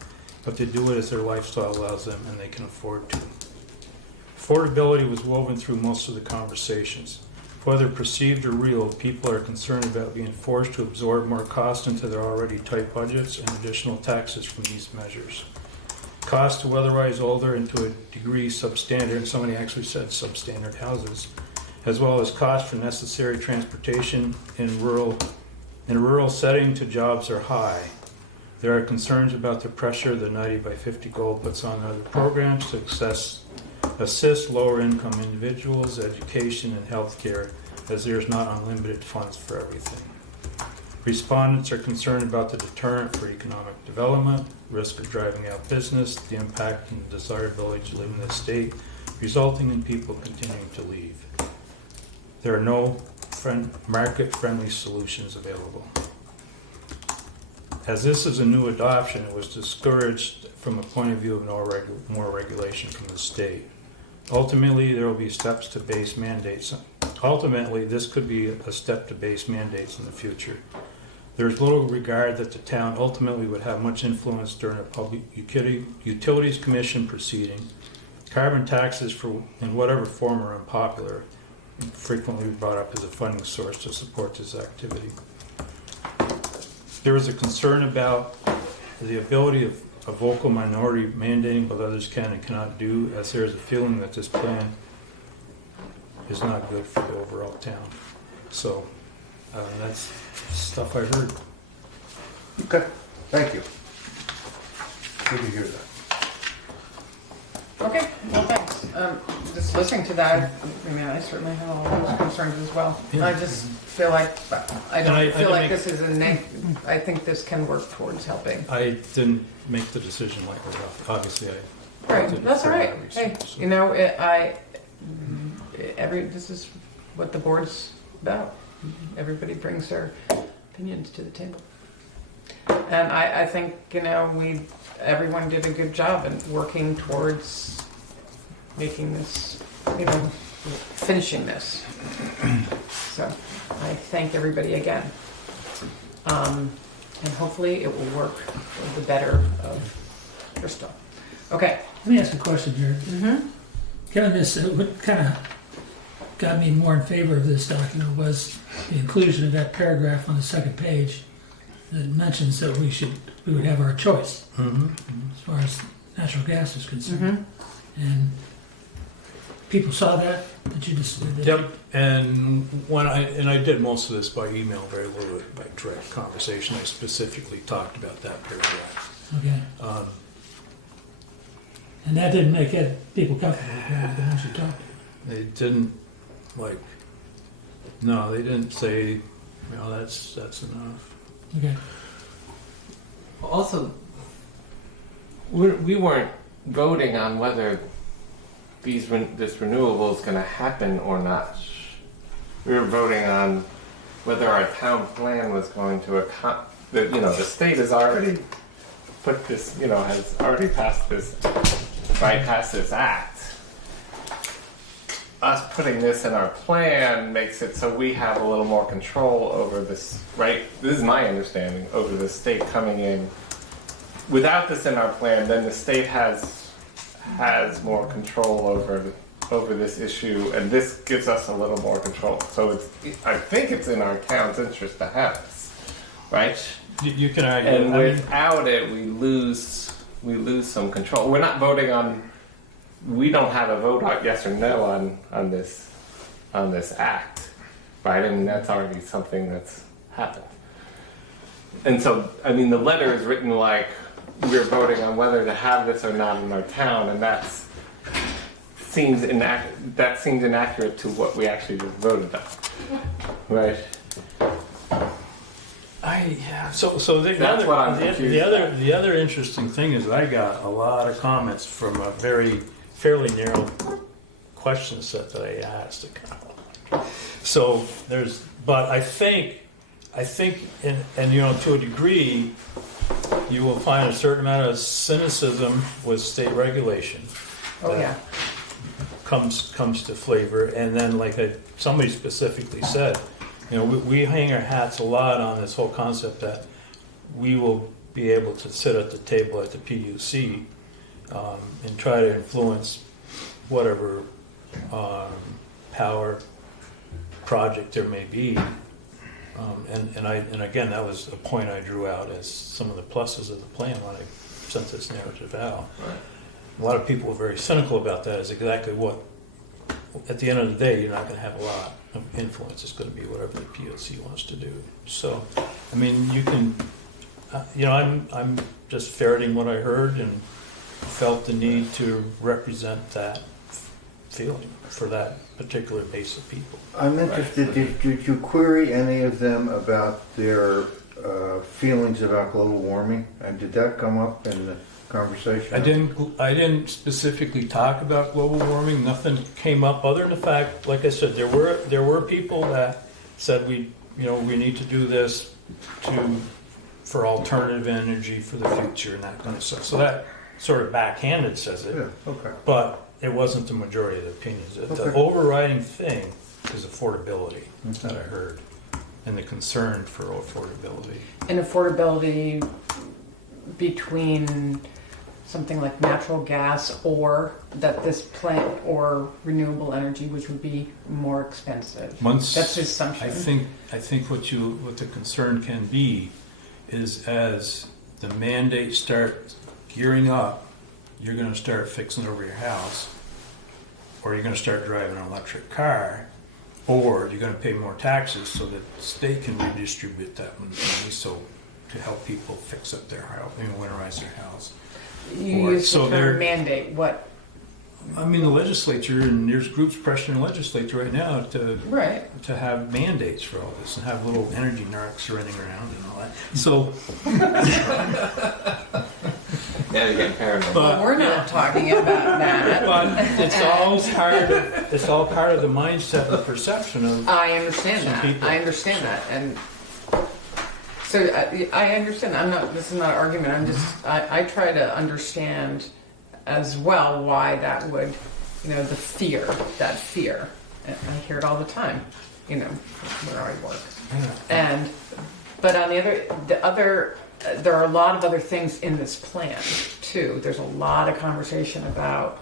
but they do it as their lifestyle allows them and they can afford to. Affordability was woven through most of the conversations. Whether perceived or real, people are concerned about being forced to absorb more cost into their already tight budgets and additional taxes from these measures. Cost to weatherize older and to a degree substandard, and somebody actually said substandard houses, as well as cost for necessary transportation in a rural setting to jobs are high. There are concerns about the pressure the 90 by 50 goal puts on other programs to assist lower income individuals, education, and healthcare, as there is not unlimited funds for everything. Respondents are concerned about the deterrent for economic development, risk of driving out business, the impact and desirability to live in the state, resulting in people continuing to leave. There are no market-friendly solutions available. As this is a new adoption, it was discouraged from a point of view of more regulation from the state. Ultimately, there will be steps to base mandates. Ultimately, this could be a step to base mandates in the future. There is little regard that the town ultimately would have much influence during a public utilities commission proceeding. Carbon taxes in whatever form are unpopular and frequently brought up as a funding source to support this activity. There is a concern about the ability of a vocal minority mandating what others can and cannot do, as there is a feeling that this plan is not good for the overall town. So that's stuff I heard. Okay, thank you. Good to hear that. Okay, well, thanks. Just listening to that, I mean, I certainly have all those concerns as well. Yeah. I just feel like, I And I don't feel didn't like make- this is I think this can work towards helping. I didn't make the decision like that. Obviously, I Right, did that's all further right. research, Hey, so. you know, this is what the board's about. Everybody brings their opinions to the table. And I think, you know, everyone did a good job in working towards making this, you know, finishing this. So I thank everybody again. And hopefully it will work for the better of Bristol. Okay. Let me ask a question, Jared. Mm-hmm. Kind of this, what kind of got me more in favor of this document was the inclusion of that paragraph on the second page that mentions that we would have our choice as far as natural gas is concerned. And people saw that you just did. Yep, and I did most of this by email, very little by direct conversation. I specifically talked about that paragraph. Okay. And that didn't make people comfortable with the ones you talked to. They didn't they didn't say, that's enough. Okay. Also, we weren't voting on whether this renewable is going to happen or not. We were voting on whether our town plan was going to the state has already put this, has already passed this act. Us putting this in our plan makes it so we have a little more control over this, right? This is my understanding, over the state coming in. Without this in our plan, then the state has more control over this issue, and this gives us a little more control. So I think it's in our town's interest to have this, right? You can argue. And without it, we lose some control. We're not voting on. We don't have a vote on yes or no on this act, right? I mean, that's already something that's happened. And so, I mean, the letter is written like we're voting on whether to have this or not in our town, and that seems inaccurate to what we actually just voted on, right? That's what I'm confused the other interesting thing is I got a lot of comments from a fairly narrow question set that I asked. So but I think, and to a degree, you will find a certain amount of cynicism with state regulation. Oh, yeah. Comes to flavor, and then somebody specifically said, we hang our hats a lot on this whole concept that we will be able to sit at the table at the PUC and try to influence whatever power project there may be. And again, that was a point I drew out as some of the pluses of the plan when I sent this narrative out. Right. A lot of people are very cynical about that. Is exactly what, at the end of the day, you're not going to have a lot of influence. It's going to be whatever the POC wants to do. So, I mean, you can, I'm just ferreting what I heard and felt the need to represent that feeling for that particular base of people. I'm interested, did you query any of them about their feelings about global warming? And did that come up in the conversation? I didn't specifically talk about global warming. Nothing came up other than the fact, like I said, there were people that said we need to do this for alternative energy for the future and that kind of stuff. So that sort of backhanded says it. Yeah, okay. But it wasn't the majority of the opinions. The Okay. overriding thing is affordability that I heard, and the concern for affordability. And affordability between something like natural gas or that this plant or renewable energy, which would be more expensive. That's the assumption. I think what the concern can be is as the mandates start gearing up, you're gonna start fixing over your house, or you're gonna start driving an electric car, or you're gonna pay more taxes so that the state can redistribute that money so to help people fix up their house, winterize their house. You Or- use so the they're- term mandate, what, I mean, the legislature, and there's groups pressuring the legislature right now right, to have mandates for all this and have little energy narcs running around and all that. So, Yeah, you're getting paranoid. well, we're not talking about that. but it's all part of the mindset and perception of. I understand Some that. people. I understand that, and so I understand. I'm not. This is not an argument. I'm just. I try to understand as well why that would, the fear. That fear. And I hear it all the time. Where I work, and but on the other, there are a lot of other things in this plan too. There's a lot of conversation about,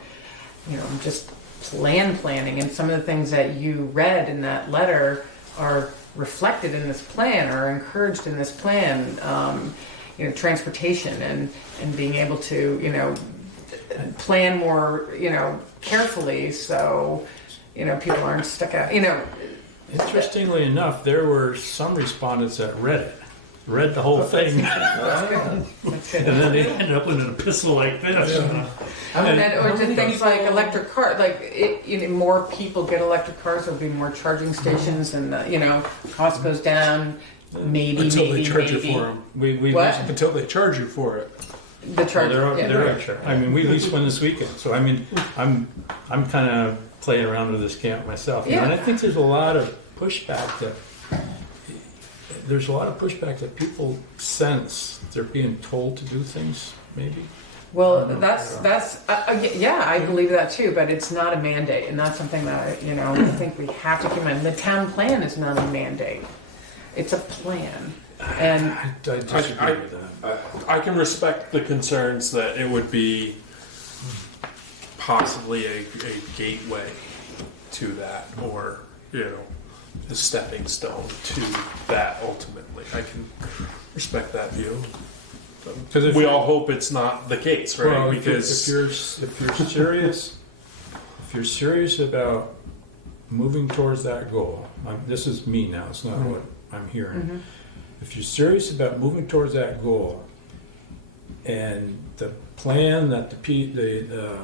just planning, and some of the things that you read in that letter are reflected in this plan or encouraged in this plan. Transportation and being able to, plan more, carefully so, people aren't stuck out, Interestingly enough, there were some respondents that read the whole thing, and then they ended up with an epistle like this. Or just things like electric cars, more people get electric cars, there'll be more charging stations, and cost goes down. Maybe Until they charge you for them. We What? leased- Until they charge you for it. The charge. they're I mean, we leased one this weekend, so I mean, I'm kind of playing around with this camp myself, and I think there's a lot of pushback that people sense they're being told to do things, maybe. Well, that's I believe that too, but it's not a mandate, and that's something that I think we have to keep in mind. The town plan is not a mandate; it's a plan, and I disagree with that. I can respect the concerns that it would be possibly a gateway to that, or a stepping stone to that ultimately. I can respect that view. Because if We you're- all hope it's not the case, right? Well, Because if you're serious about moving towards that goal, this is me now. It's not what I'm hearing. If you're serious about moving towards that goal, and the plan that the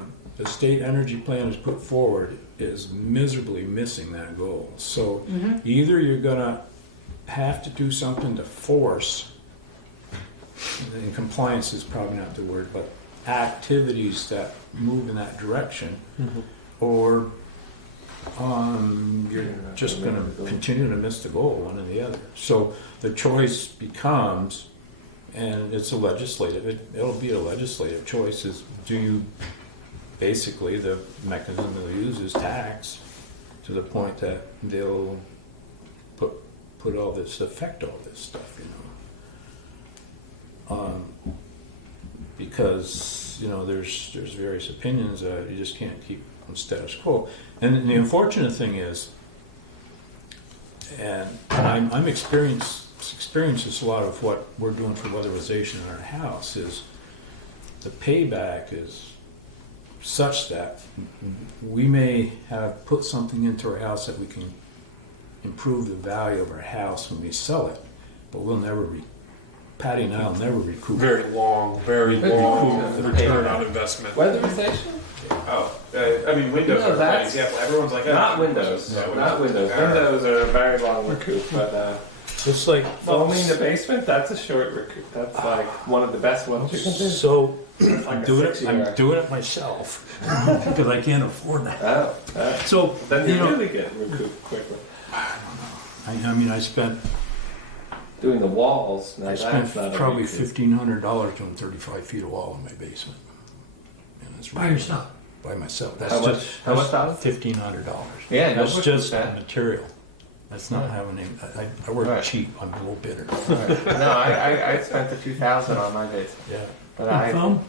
state energy plan has put forward is miserably missing that goal. So either you're gonna have to do something to force, and compliance is probably not the word, but activities that move in that direction, or you're just going to continue to miss the goal, one or the other. So the choice becomes, and it's it'll be a legislative choice, is do you, basically the mechanism they'll use is tax to the point that they'll put all this, affect all this stuff, because there's various opinions that you just can't keep on status quo. And the unfortunate thing is, and I'm experienced this a lot of what we're doing for weatherization in our house, is the payback is such that we may have put something into our house that we can improve the value of our house when we sell it, but we'll never Patty and I'll never recoup. very long return on investment. Weatherization? Oh, I mean, Windows No, are a that's- bad example. Everyone's like, oh, Not Windows. No, Not Windows. Windows are a very long recoup, but It's like foaming the basement, that's a short recoup. That's like one of the best ones you can do. so. Like I'm a doing it. 6-year. I'm doing it myself because I can't afford that. Oh, So then you really get recouped quickly. I mean, I spent Doing the walls, now I that's spent not a probably recoup. $1,500 doing 35 feet of wall in my basement. And it's By yourself. By myself. That's How much- just how much that's dollars? $1,500. Yeah, no That's push just that. material. That's not having any. I work Right. cheap. I'm a little bitter. No, I spent the 2,000 on my basement. Yeah. But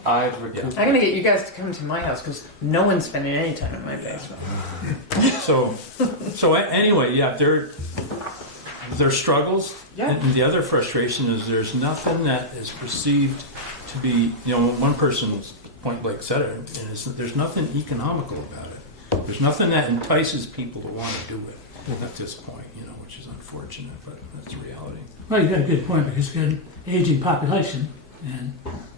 I'd recoup. I'm gonna get you guys to come to my house because no one's spending any time in my basement. So anyway, yeah, there's struggles. Yeah. And the other frustration is there's nothing that is perceived to be, one person's point blank said it, and there's nothing economical about it. There's nothing that entices people to want to do it at this point, which is unfortunate, but that's reality. Well, you got a good point, because you've got an aging population, and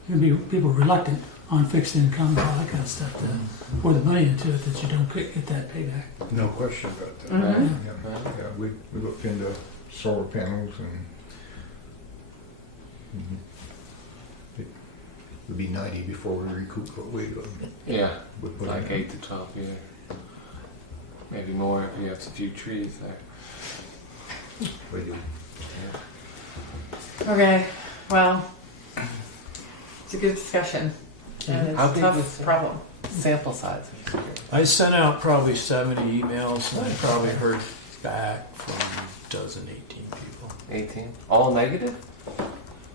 there'll be people reluctant on fixed income and all that kind of stuff to pour the money into it, that you don't get that payback. No question about that. Mhm. Yeah, we looked into solar panels and it would be 90 before we recoup what we Yeah, would put like in. 8 to 12 years. Maybe more if you have a few trees there. We do. Okay, well, it's a good discussion. And How it's a big was tough the- problem. Sample size. I sent out probably 70 emails, and I probably heard back from a dozen, 18 people. 18. All negative?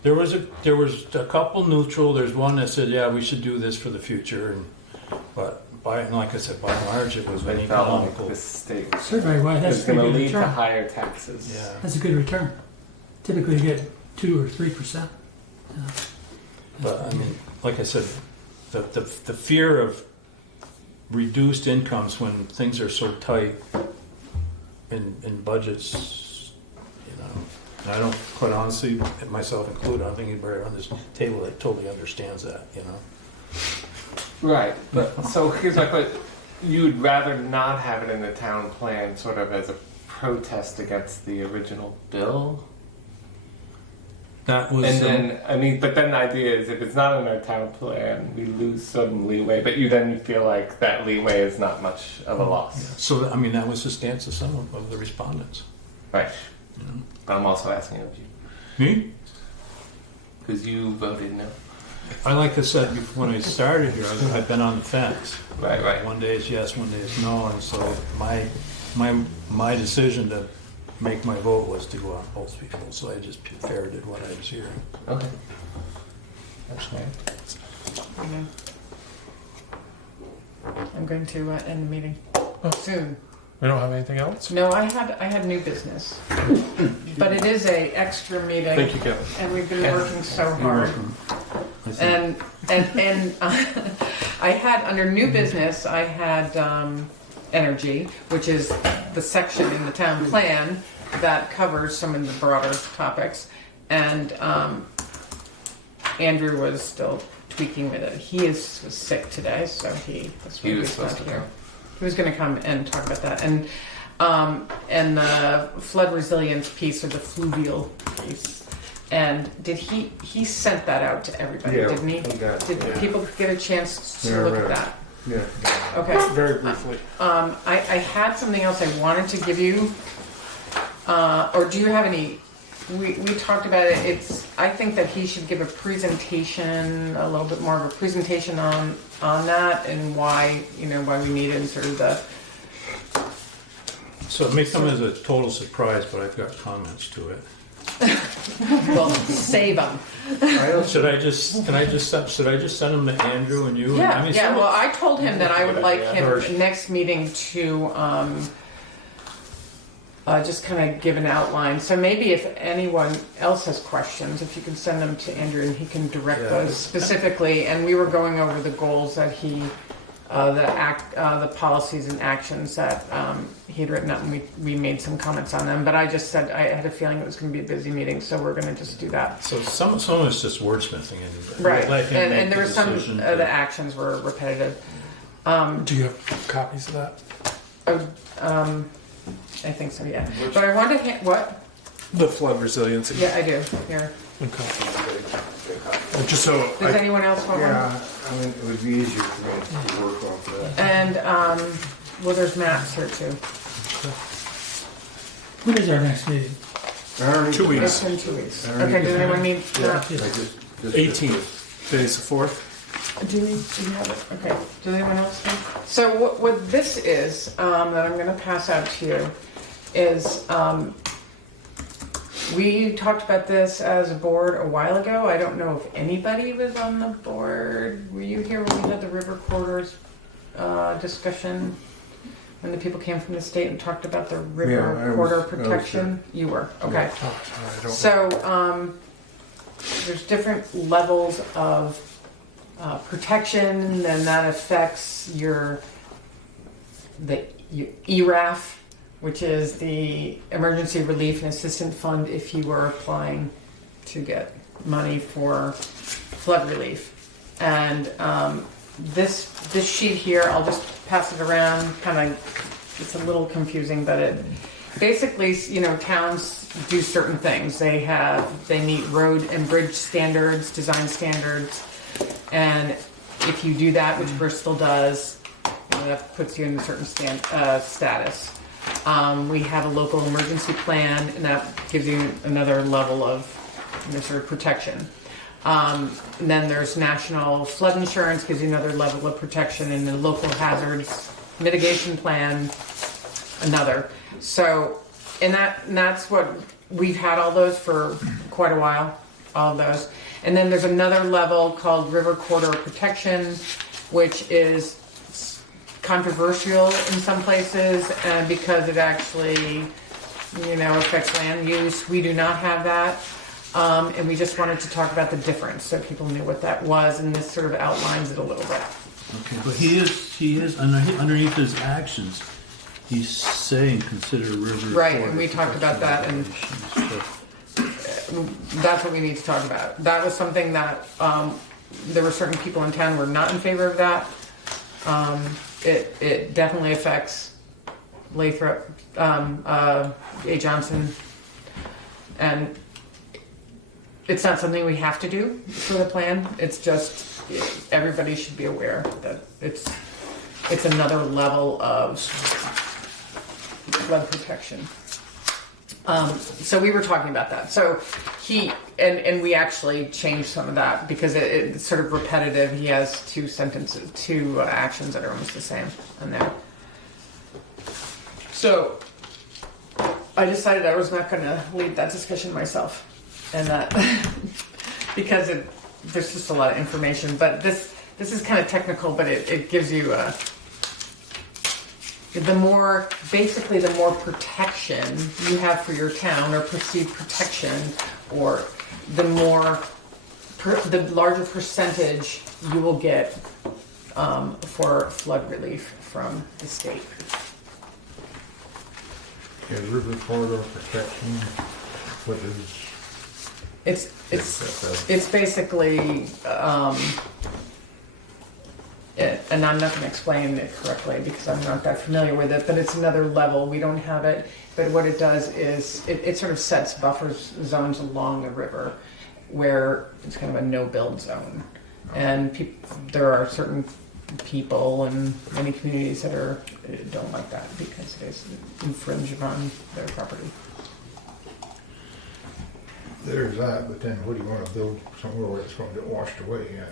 There was a couple neutral. There's one that said, "Yeah, we should do this for the future," but like I said, by and large, it was They an felt economical. like the state Survey, why, that's is a going to pretty good lead to return. higher taxes. Yeah, That's a good return. Typically, you get 2 or 3%. but I mean, like I said, the fear of reduced incomes when things are so tight in budgets, and I don't, quite honestly, myself included, I don't think anybody around this table that totally understands that, Right, but so here's my question. You would rather not have it in the town plan sort of as a protest against the original bill? That was. And then, but then the idea is if it's not in our town plan, we lose some leeway, but you feel like that leeway is not much of a loss. So, that was the stance of some of the respondents. Right. But I'm also asking of you. Me? Because you voted no. Like I said before, when I started here, I've been on the fence. Right. One day is yes, one day is no, and so my decision to make my vote was to go on both people. So I just parroted what I was hearing. Okay. That's fair. Okay. I'm going to end the meeting soon. We don't have anything else? No, I had new business, but it is a extra meeting. Thank you, Kevin. And we've been working so hard. And I had, under new business, I had energy, which is the section in the town plan that covers some of the broader topics. And Andrew was still tweaking with it. He was sick today, so he was supposed to come. He was going to come and talk about that. And the flood resilience piece, or the fluvial piece. And did he sent that out to everybody, Yeah, didn't he? I got it, Did yeah. people get a chance to Yeah, look right. at that? Yeah. Okay. Very briefly. I had something else I wanted to give you. Or do you have any? We talked about it. I think that he should give a presentation, a little bit more of a presentation on that, and why why we need it, and sort of the. So it may come as a total surprise, but I've got comments to it. Well, save them. Should I just send them to Andrew and you? Yeah, some Well, of- I told him that I would like Or- him next meeting to just kind of give an outline. So maybe if anyone else has questions, if you can send them to Andrew and he can direct those specifically. And we were going over the goals that he, the policies and actions that he had written up, and we made some comments on them. But I just said I had a feeling it was going to be a busy meeting, so we're going to just do that. So some of it's just wordsmithing, and Right. let him make And there the were some decision. the actions were repetitive. Do you have copies of that? I think so, yeah. But I wanted to what? The flood resiliency. Yeah, I do. Here. Okay. Just so Does anyone else want one? Yeah, it would be easier for me to work off that. And well, there's maps here too. When is our next meeting? 2 weeks. It's in 2 weeks. Okay. Does anyone need maps? 18th. Today's the 4th. Do you have it? Okay. Does anyone else need? So what this is that I'm going to pass out to you is we talked about this as a board a while ago. I don't know if anybody was on the board. Were you here when we had the river corridors discussion? when the people came from the state and talked about the Yeah, river I was- corridor I was protection? You were, okay. Oh, I don't. So, there's different levels of protection, and that affects your ERAF, which is the Emergency Relief and Assistance Fund if you were applying to get money for flood relief. And this sheet here, I'll just pass it around, kind of, it's a little confusing, but it basically, you know, towns do certain things. They meet road and bridge standards, design standards, and if you do that, which Bristol does, you know, that puts you in a certain status. We have a local emergency plan, and that gives you another level of, you know, sort of protection. And then there's national flood insurance, gives you another level of protection, and the local hazards mitigation plan, another. So, and that's what we've had all those for quite a while, all of those. And then there's another level called river corridor protection, which is controversial in some places, because it actually, you know, affects land use. We do not have that. And we just wanted to talk about the difference so people knew what that was, and this sort of outlines it a little bit. Okay, but he is underneath his actions, he's saying consider river. Right, corridor and we talked about that, and regulations, so- that's what we need to talk about. That was something that, there were certain people in town who were not in favor of that. It definitely affects Lathrop, A. Johnson, and it's not something we have to do for the plan. It's just, everybody should be aware that it's another level of flood protection. So we were talking about that. So and we actually changed some of that because it's sort of repetitive. He has two actions that are almost the same in there. So I decided I was not going to lead that discussion myself, and that because there's just a lot of information. But this is kind of technical, but it gives you the more protection you have for your town, or perceived protection, or the larger percentage you will get for flood relief from the state. Yeah, river corridor protection, what is? It's basically, and I'm not going to explain it correctly because I'm not that familiar with it, but it's another level. We don't have it, but what it does is it sort of sets buffer zones along the river where it's kind of a no-build zone. And there are certain people and many communities that don't like that because it infringe upon their property. There's that, but then what do you want to build somewhere where it's going to get washed away? Yeah,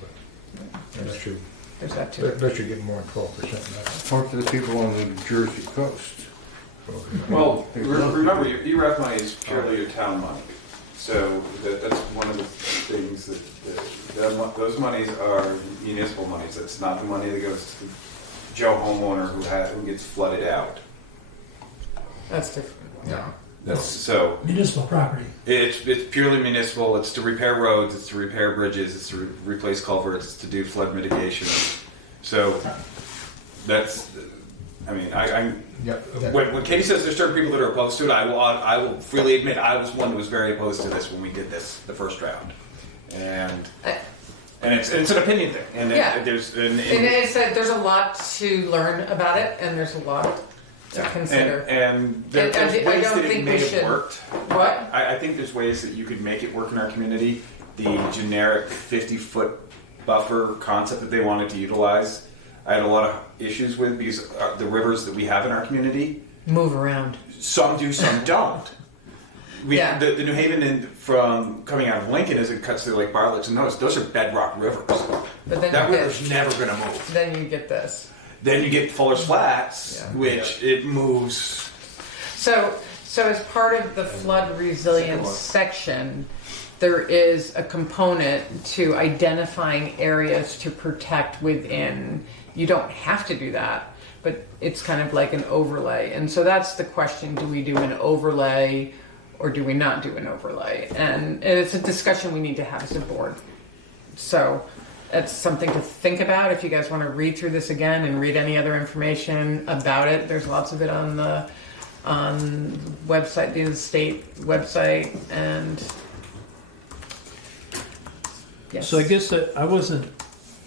but unless you There's that too. unless you're getting more than 12% Talk to the people on the Jersey coast. now. Well, remember, your ERAF money is purely your town money. So that's one of the things that those monies are municipal monies. It's not the money that goes to Joe homeowner who gets flooded out. That's different. Yeah. So Municipal property. it's purely municipal. It's to repair roads. It's to repair bridges. It's to replace culverts. It's to do flood mitigation. So that's, I mean, Yep. when Katie says there's certain people that are opposed to it, I will freely admit I was one who was very opposed to this when we did this the first round, and it's an opinion thing, and Yeah. there's There's a lot to learn about it, and there's a lot to consider. and there's I ways don't that it think may we have should- worked. What? I think there's ways that you could make it work in our community. The generic 50-foot buffer concept that they wanted to utilize, I had a lot of issues with because the rivers that we have in our community, Move around. some do, some don't. Yeah. The New Haven from coming out of Lincoln as it cuts through Lake Bartlett, and those are bedrock rivers. But then That you get, river's never going to move. then you get this. Then you get Fuller's Flats, Yeah. which it moves. So as part of the flood resilience section, there is a component to identifying areas to protect within. You don't have to do that, but it's kind of like an overlay. And so that's the question, do we do an overlay or do we not do an overlay? And it's a discussion we need to have as a board. So that's something to think about. If you guys want to read through this again and read any other information about it, there's lots of it on the website, the state website, and yes. So I guess that I wasn't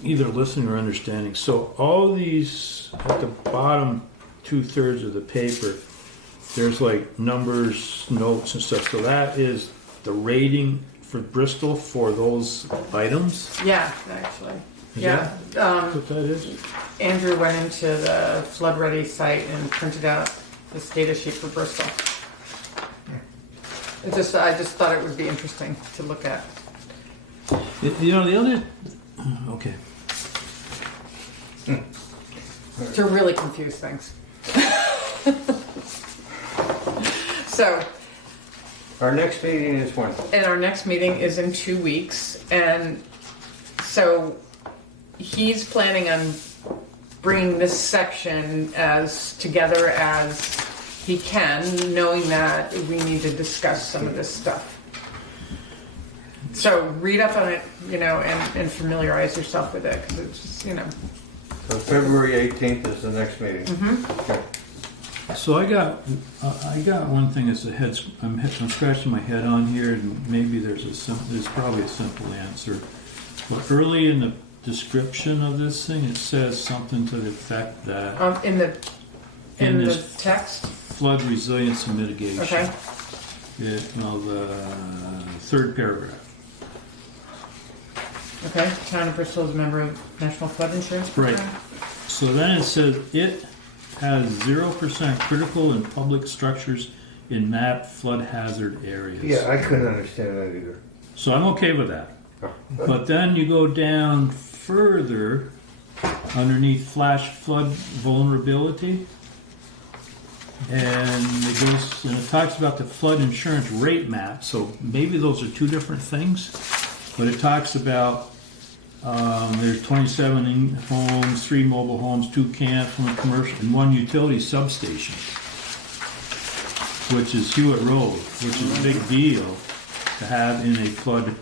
either listening or understanding. So all these at the bottom 2/3 of the paper, there's like numbers, notes, and stuff. So that is the rating for Bristol for those items. Yeah, actually. Is Yeah. What that is? Andrew went into the Flood Ready site and printed out this data sheet for Bristol. I just thought it would be interesting to look at. You know the other. Okay. To really confuse things. So, Our next meeting is when? and our next meeting is in 2 weeks, and so he's planning on bringing this section as together as he can, knowing that we need to discuss some of this stuff. So read up on it, and familiarize yourself with it, because it's just, So February 18th is the next meeting. Okay. So I got one thing as I'm scratching my head on here, and maybe there's probably a simple answer. But early in the description of this thing, it says something to the effect that in the this text. flood resilience and mitigation. Okay. The third paragraph. Okay. Town of Bristol is a member of National Flood Insurance Program. Right. So then it says it has 0% critical and public structures in mapped flood hazard areas. Yeah, I couldn't understand that either. So I'm okay with that. But then you go down further underneath flash flood vulnerability, and it talks about the flood insurance rate map. So maybe those are two different things, but it talks about there's 27 homes, 3 mobile homes, 2 camps, 1 commercial, and 1 utility substation, which is Hewitt Road, which is a big deal to have in a flood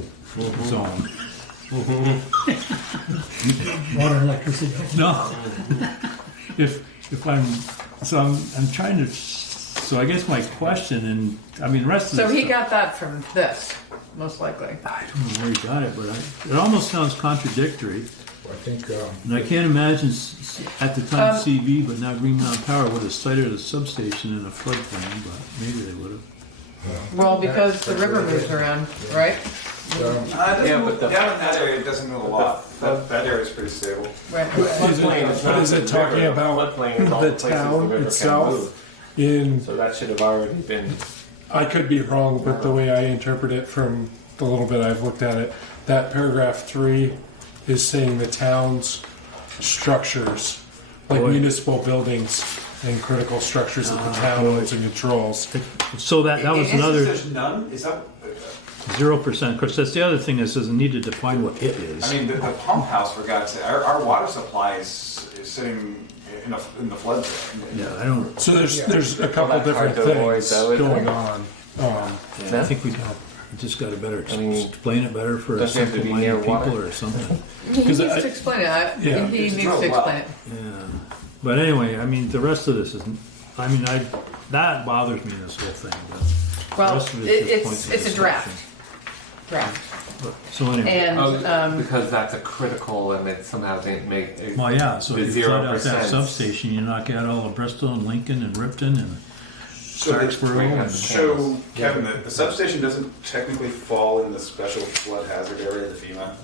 zone. Water and electricity. No. I'm trying to. So I guess my question, and I mean the rest of So this he stuff, got that from this, most likely. I don't know where he got it, but it almost sounds contradictory. I think, And I can't imagine at the time CV, but now Green Mountain Power would have cited a substation in a floodplain, but maybe they would have. Well, because the river moves around, right? Down in that area, it doesn't move a lot. That area is pretty stable. Right. What is it talking about the town itself? So that should have already been. I could be wrong, but the way I interpret it from the little bit I've looked at it, that paragraph 3 is saying the town's structures, like municipal buildings and critical structures that the town owns and controls. So that was another There's none. Is that? 0%. Of course, that's the other thing that says I need to define what it is. I mean, the pump house, for God's sake, our water supply is sitting in the flood zone. Yeah, I don't. So there's a couple different things going on. I think we just got to better explain it better for Does it have to be simple-minded near people water? or something. He needs to explain it. Yeah. He needs drill to well. explain it. Yeah. But anyway, I mean, the rest of this is. I mean, that bothers me. This whole thing. But the Well, rest of it just points to it's a discussion. draft. So anyway. And Because that's a critical, and it somehow didn't make. Well, yeah. So the if you flood out that 0%. substation, you knock out all of Bristol and Lincoln and Ripton and So, Starksboro. And, so Kevin, the substation doesn't technically fall in the special flood hazard area, the FEMA.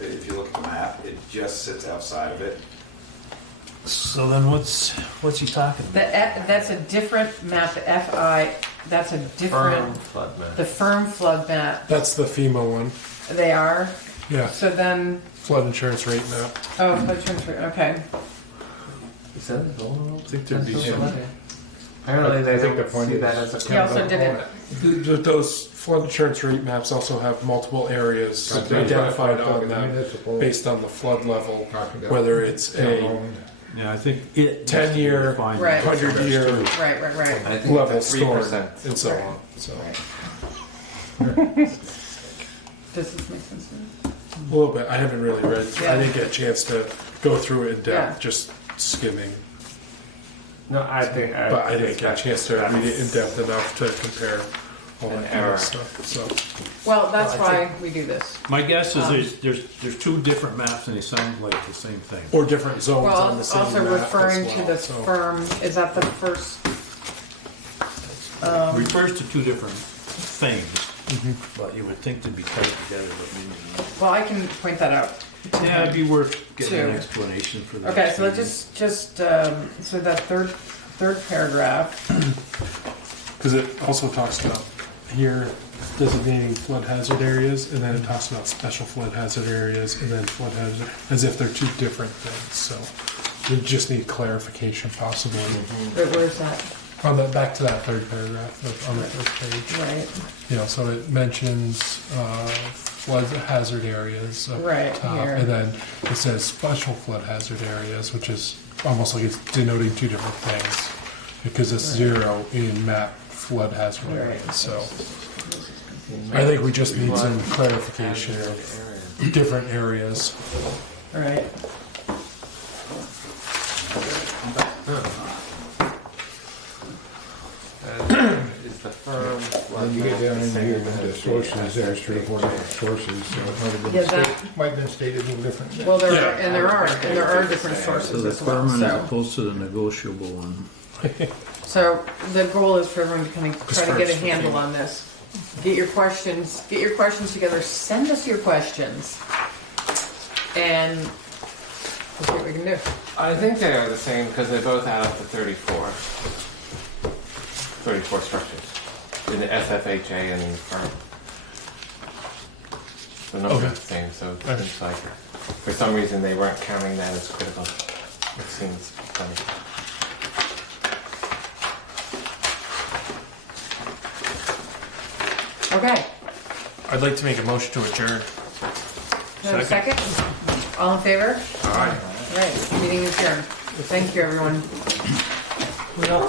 If you look at the map, it just sits outside of it. so then, what's he talking about? that's a different map. The FI. That's a different. flood map. The firm flood map. That's the FEMA one. They are. Yeah, So then. flood insurance rate map. Oh, flood transfer. Okay. Is that vulnerable? I think there'd be That's some. okay. Apparently, they I think don't the point see is- that as a. He also did it. Those flood insurance rate maps also have multiple areas Right. identified on them Municipal, based on the flood level, talking about whether it's a town-owned. Yeah, I think it. 10-year, Fine. Right. 100-year Right. I think level it's at stored 3%. and so on. So Does this make sense to you? a little bit. I haven't really read. Yeah. I didn't get a chance to go through it in depth, Yeah. just skimming. No, I think. But I didn't get a chance to read it in depth enough to compare all An that kind error. of stuff. So Well, that's why we do this. My guess is there's two different maps and they sound like the same thing. or different zones Well, on the same also map referring as to well, the so. firm, is that the first? Refers to two different things, but you would think they'd be tied together, but maybe not. Well, I can point that out. Yeah, it'd be worth getting an Two. explanation for that. Okay, so let's just so that third paragraph. Because it also talks about here designating flood hazard areas, and then it talks about special flood hazard areas, and then flood hazard, as if they're two different things. So we just need clarification, possibly. Wait, where's that? On that, back to that third paragraph on the first page. Right. You know, so it mentions flood hazard areas up Right, top, here. and then it says special flood hazard areas, which is almost like it's denoting two different things because it's zero in map flood hazard Right. areas. So I think we just need some clarification of different areas. All right. Is the firm. When you get down in here, the sources, there's 3 or 4 different sources, so it might have been Yeah, that- might have been stated a little different. Well, there Yeah. are, and there are different So sources the as well. firm as So, opposed to the negotiable one. so the goal is for everyone to kind of try to get a first, handle on this. Get your questions together. Send us your questions, and we'll see what we can do. I think they are the same because they both add up to 34. 34 structures in the SFHA and firm. The number Okay. is the same, so Okay. it's like for some reason they weren't counting that as critical. It seems funny. Okay. I'd like to make a motion to adjourn. Can I have a second? All in favor? Aye. All right. Meeting is adjourned. Thank you, everyone.